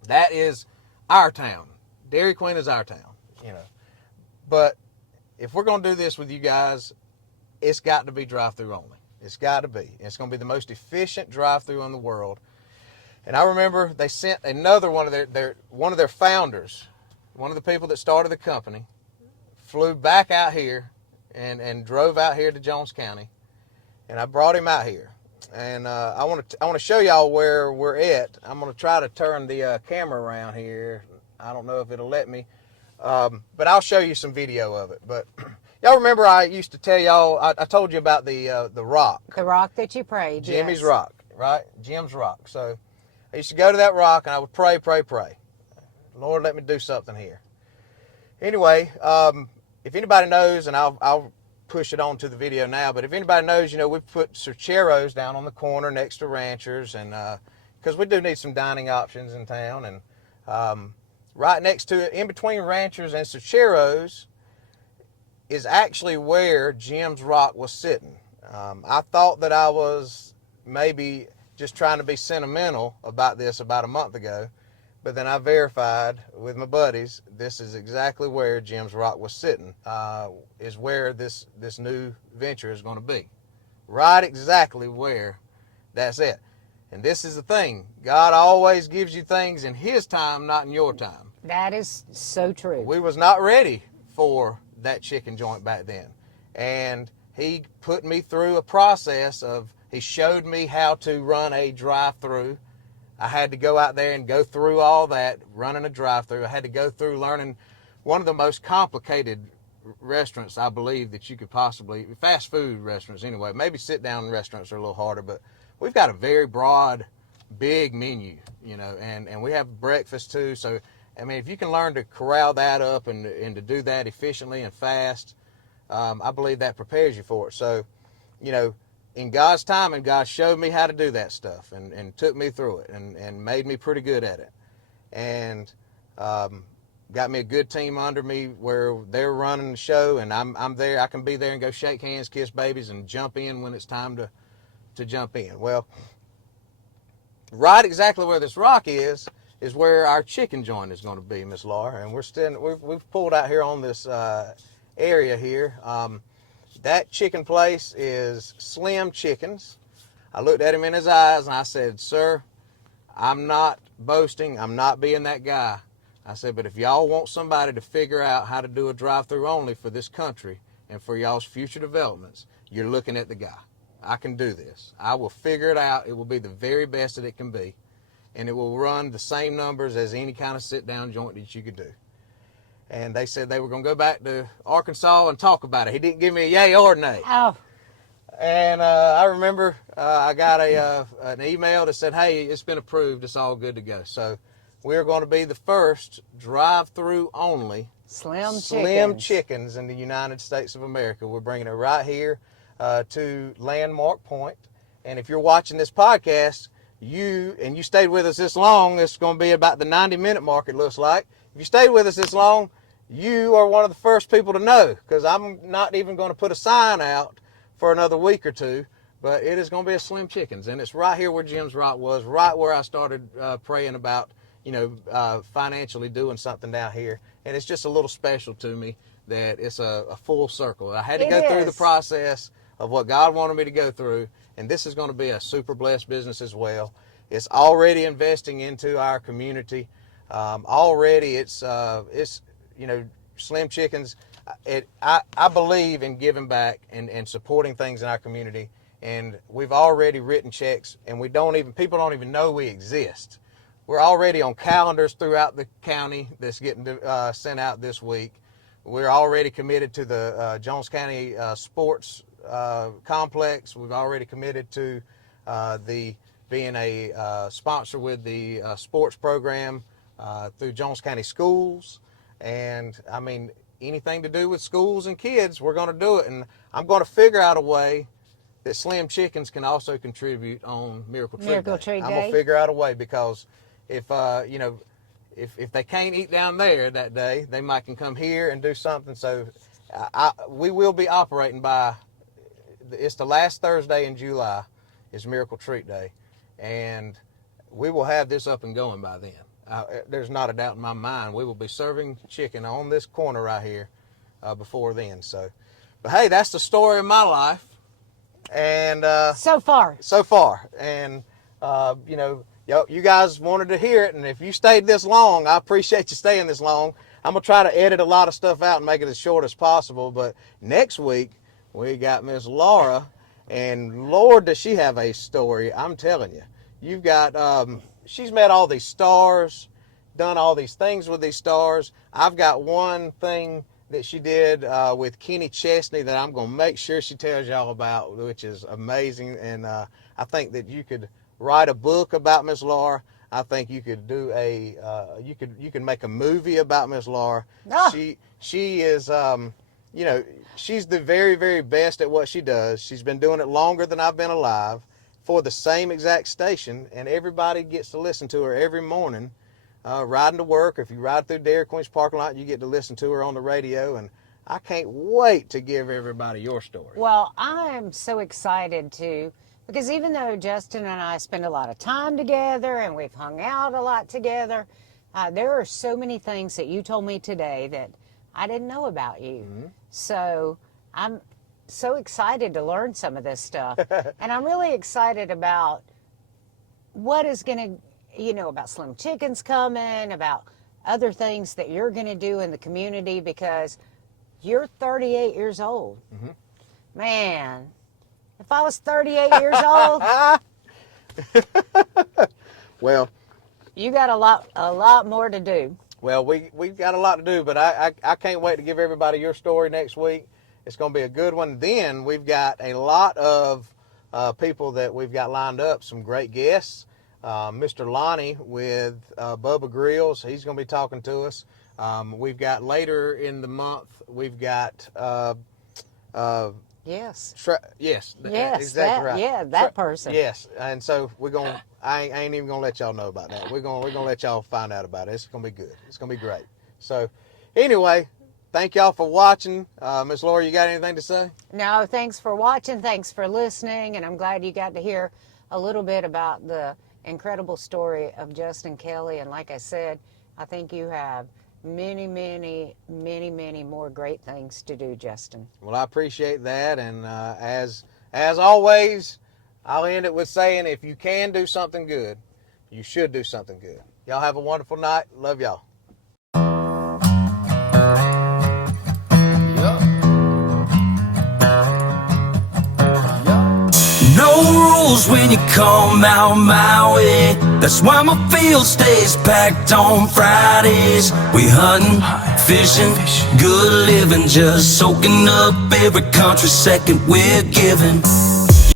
That is our town. Dairy Queen is our town, But if we're going to do this with you guys, it's got to be drive-through only. It's got to be. It's going to be the most efficient drive-through in the world. And I remember they sent another one of their founders, one of the people that started the company, flew back out here and drove out here to Jones County, and I brought him out here. And I want to show y'all where we're at. I'm going to try to turn the camera around here. I don't know if it'll let me. But I'll show you some video of it. But y'all remember I used to tell y'all, I told you about the rock. The rock that you prayed. Jimmy's yes. rock, right? Jim's rock. So I used to go to that rock and I would pray. Lord, let me do something here. Anyway, if anybody knows, and I'll push it on to the video now, but if anybody knows, we put Cercheros down on the corner next to Ranchers, and because we do need some dining options in town, and right next to it, in between Ranchers and Cercheros, is actually where Jim's Rock was sitting. I thought that I was maybe just trying to be sentimental about this about a month ago, but then I verified with my buddies, this is exactly where Jim's Rock was sitting, is where this new venture is going to be. Right exactly where that's it. And this is the thing. God always gives you things in His time, not in your time. That is so true. We was not ready for that chicken joint back then. And He put me through a process of, He showed me how to run a drive-through. I had to go out there and go through all that, running a drive-through. I had to go through learning one of the most complicated restaurants, I believe, that you could possibly, fast food restaurants anyway. Maybe sit-down restaurants are a little harder, but we've got a very broad, big menu, and we have breakfast too. So, I mean, if you can learn to corral that up and to do that efficiently and fast, I believe that prepares you for it. So, in God's time, and God showed me how to do that stuff and took me through it and made me pretty good at it. And got me a good team under me where they're running the show, and I'm there. I can be there and go shake hands, kiss babies, and jump in when it's time to jump in. Well, right exactly where this rock is where our chicken joint is going to be, Miss Laura. And we've pulled out here on this area here. That chicken place is Slim Chickens. I looked at him in his eyes and I said, sir, I'm not boasting. I'm not being that guy. I said, but if y'all want somebody to figure out how to do a drive-through only for this country and for y'all's future developments, you're looking at the guy. I can do this. I will figure it out. It will be the very best that it can be. And it will run the same numbers as any kind of sit-down joint that you could do. And they said they were going to go back to Arkansas and talk about it. He didn't give me a yay or nay. Oh. And I remember I got an email that said, hey, it's been approved. It's all good to go. So we're going to be the first drive-through only Slim Chickens in the United States of America. We're bringing it right here to Landmark Point. And if you're watching this podcast, you stayed with us this long, it's going to be about the 90-minute mark, it looks like. If you stayed with us this long, you are one of the first people to know, because I'm not even going to put a sign out for another week or two, but it is going to be a Slim Chickens, and it's right here where Jim's Rock was, right where I started praying about, financially doing something down here, and it's just a little special to me that it's a full circle. I had to go through the process of what God wanted me to go through, and this is going to be a super blessed business as well. It's already investing into our community. Already it's Slim Chickens. I believe in giving back and supporting things in our community, and we've already written checks, and people don't even know we exist. We're already on calendars throughout the county that's getting sent out this week. We're already committed to the Jones County Sports Complex. We've already committed to being a sponsor with the sports program through Jones County Schools. And I mean, anything to do with schools and kids, we're going to do it. And I'm going to figure out a way that Slim Chickens can also contribute on Miracle Treat Miracle Day. Treat I'm going Day. to figure out a way, because if, you know, if they can't eat down there that day, they might can come here and do something. So we will be operating by, it's the last Thursday in July is Miracle Treat Day. And we will have this up and going by then. There's not a doubt in my mind. We will be serving chicken on this corner right here before then. So, but hey, that's the story of my life. And So far. And you know, you guys wanted to hear it, and if you stayed this long, I appreciate you staying this long. I'm gonna try to edit a lot of stuff out and make it as short as possible. But next week we got Miss Laura, and Lord, does she have a story! I'm telling you, you've got she's met all these stars, done all these things with these stars. I've got one thing that she did with Kenny Chesney that I'm going to make sure she tells y'all about, which is amazing. And I think that you could write a book about Miss Laura. I think you could do you can make a movie about Miss Laura. Ah. She is you know, she's the very, very best at what she does. She's been doing it longer than I've been alive for the same exact station, and everybody gets to listen to her every morning. Riding to work, if you ride through Dairy Queen's parking lot, you get to listen to her on the radio, and I can't wait to give everybody your story. Well, I'm so excited to, because even though Justin and I spend a lot of time together and we've hung out a lot together, there are so many things that you told me today that I didn't know about you. Mm-hmm. So I'm so excited to learn some of this stuff. And I'm really excited about what is going to, you know, about Slim Chickens coming, about other things that you're going to do in the community, because you're 38 years old. Mm-hmm. Man, if I was 38 years old, Well, you got a lot more to do. well, we've got a lot to do, but I can't wait to give everybody your story next week. It's going to be a good one. Then we've got a lot of people that we've got lined up, some great guests. Mr. Lonnie with Bubba Grills, he's going to be talking to us. We've got later in the month, we've got Yes. yes, Yes, exactly right. yeah, that person. Yes, and so we're going. I ain't even gonna let y'all know about that. We're gonna let y'all find out about it. It's gonna be good. It's gonna be great. So, anyway, thank y'all for watching. Miss Laura, you got anything to say? No, thanks for watching. Thanks for listening. And I'm glad you got to hear a little bit about the incredible story of Justin Kelly. And like I said, I think you have many, many, many, many more great things to do, Justin. Well, I appreciate that, and as always, I'll end it with saying, if you can do something good, you should do something good. Y'all have a wonderful night. Love y'all. No rules when you come out my way. That's why my field stays packed on Fridays. We hunting, fishing, good living, just soaking up every country second we're giving.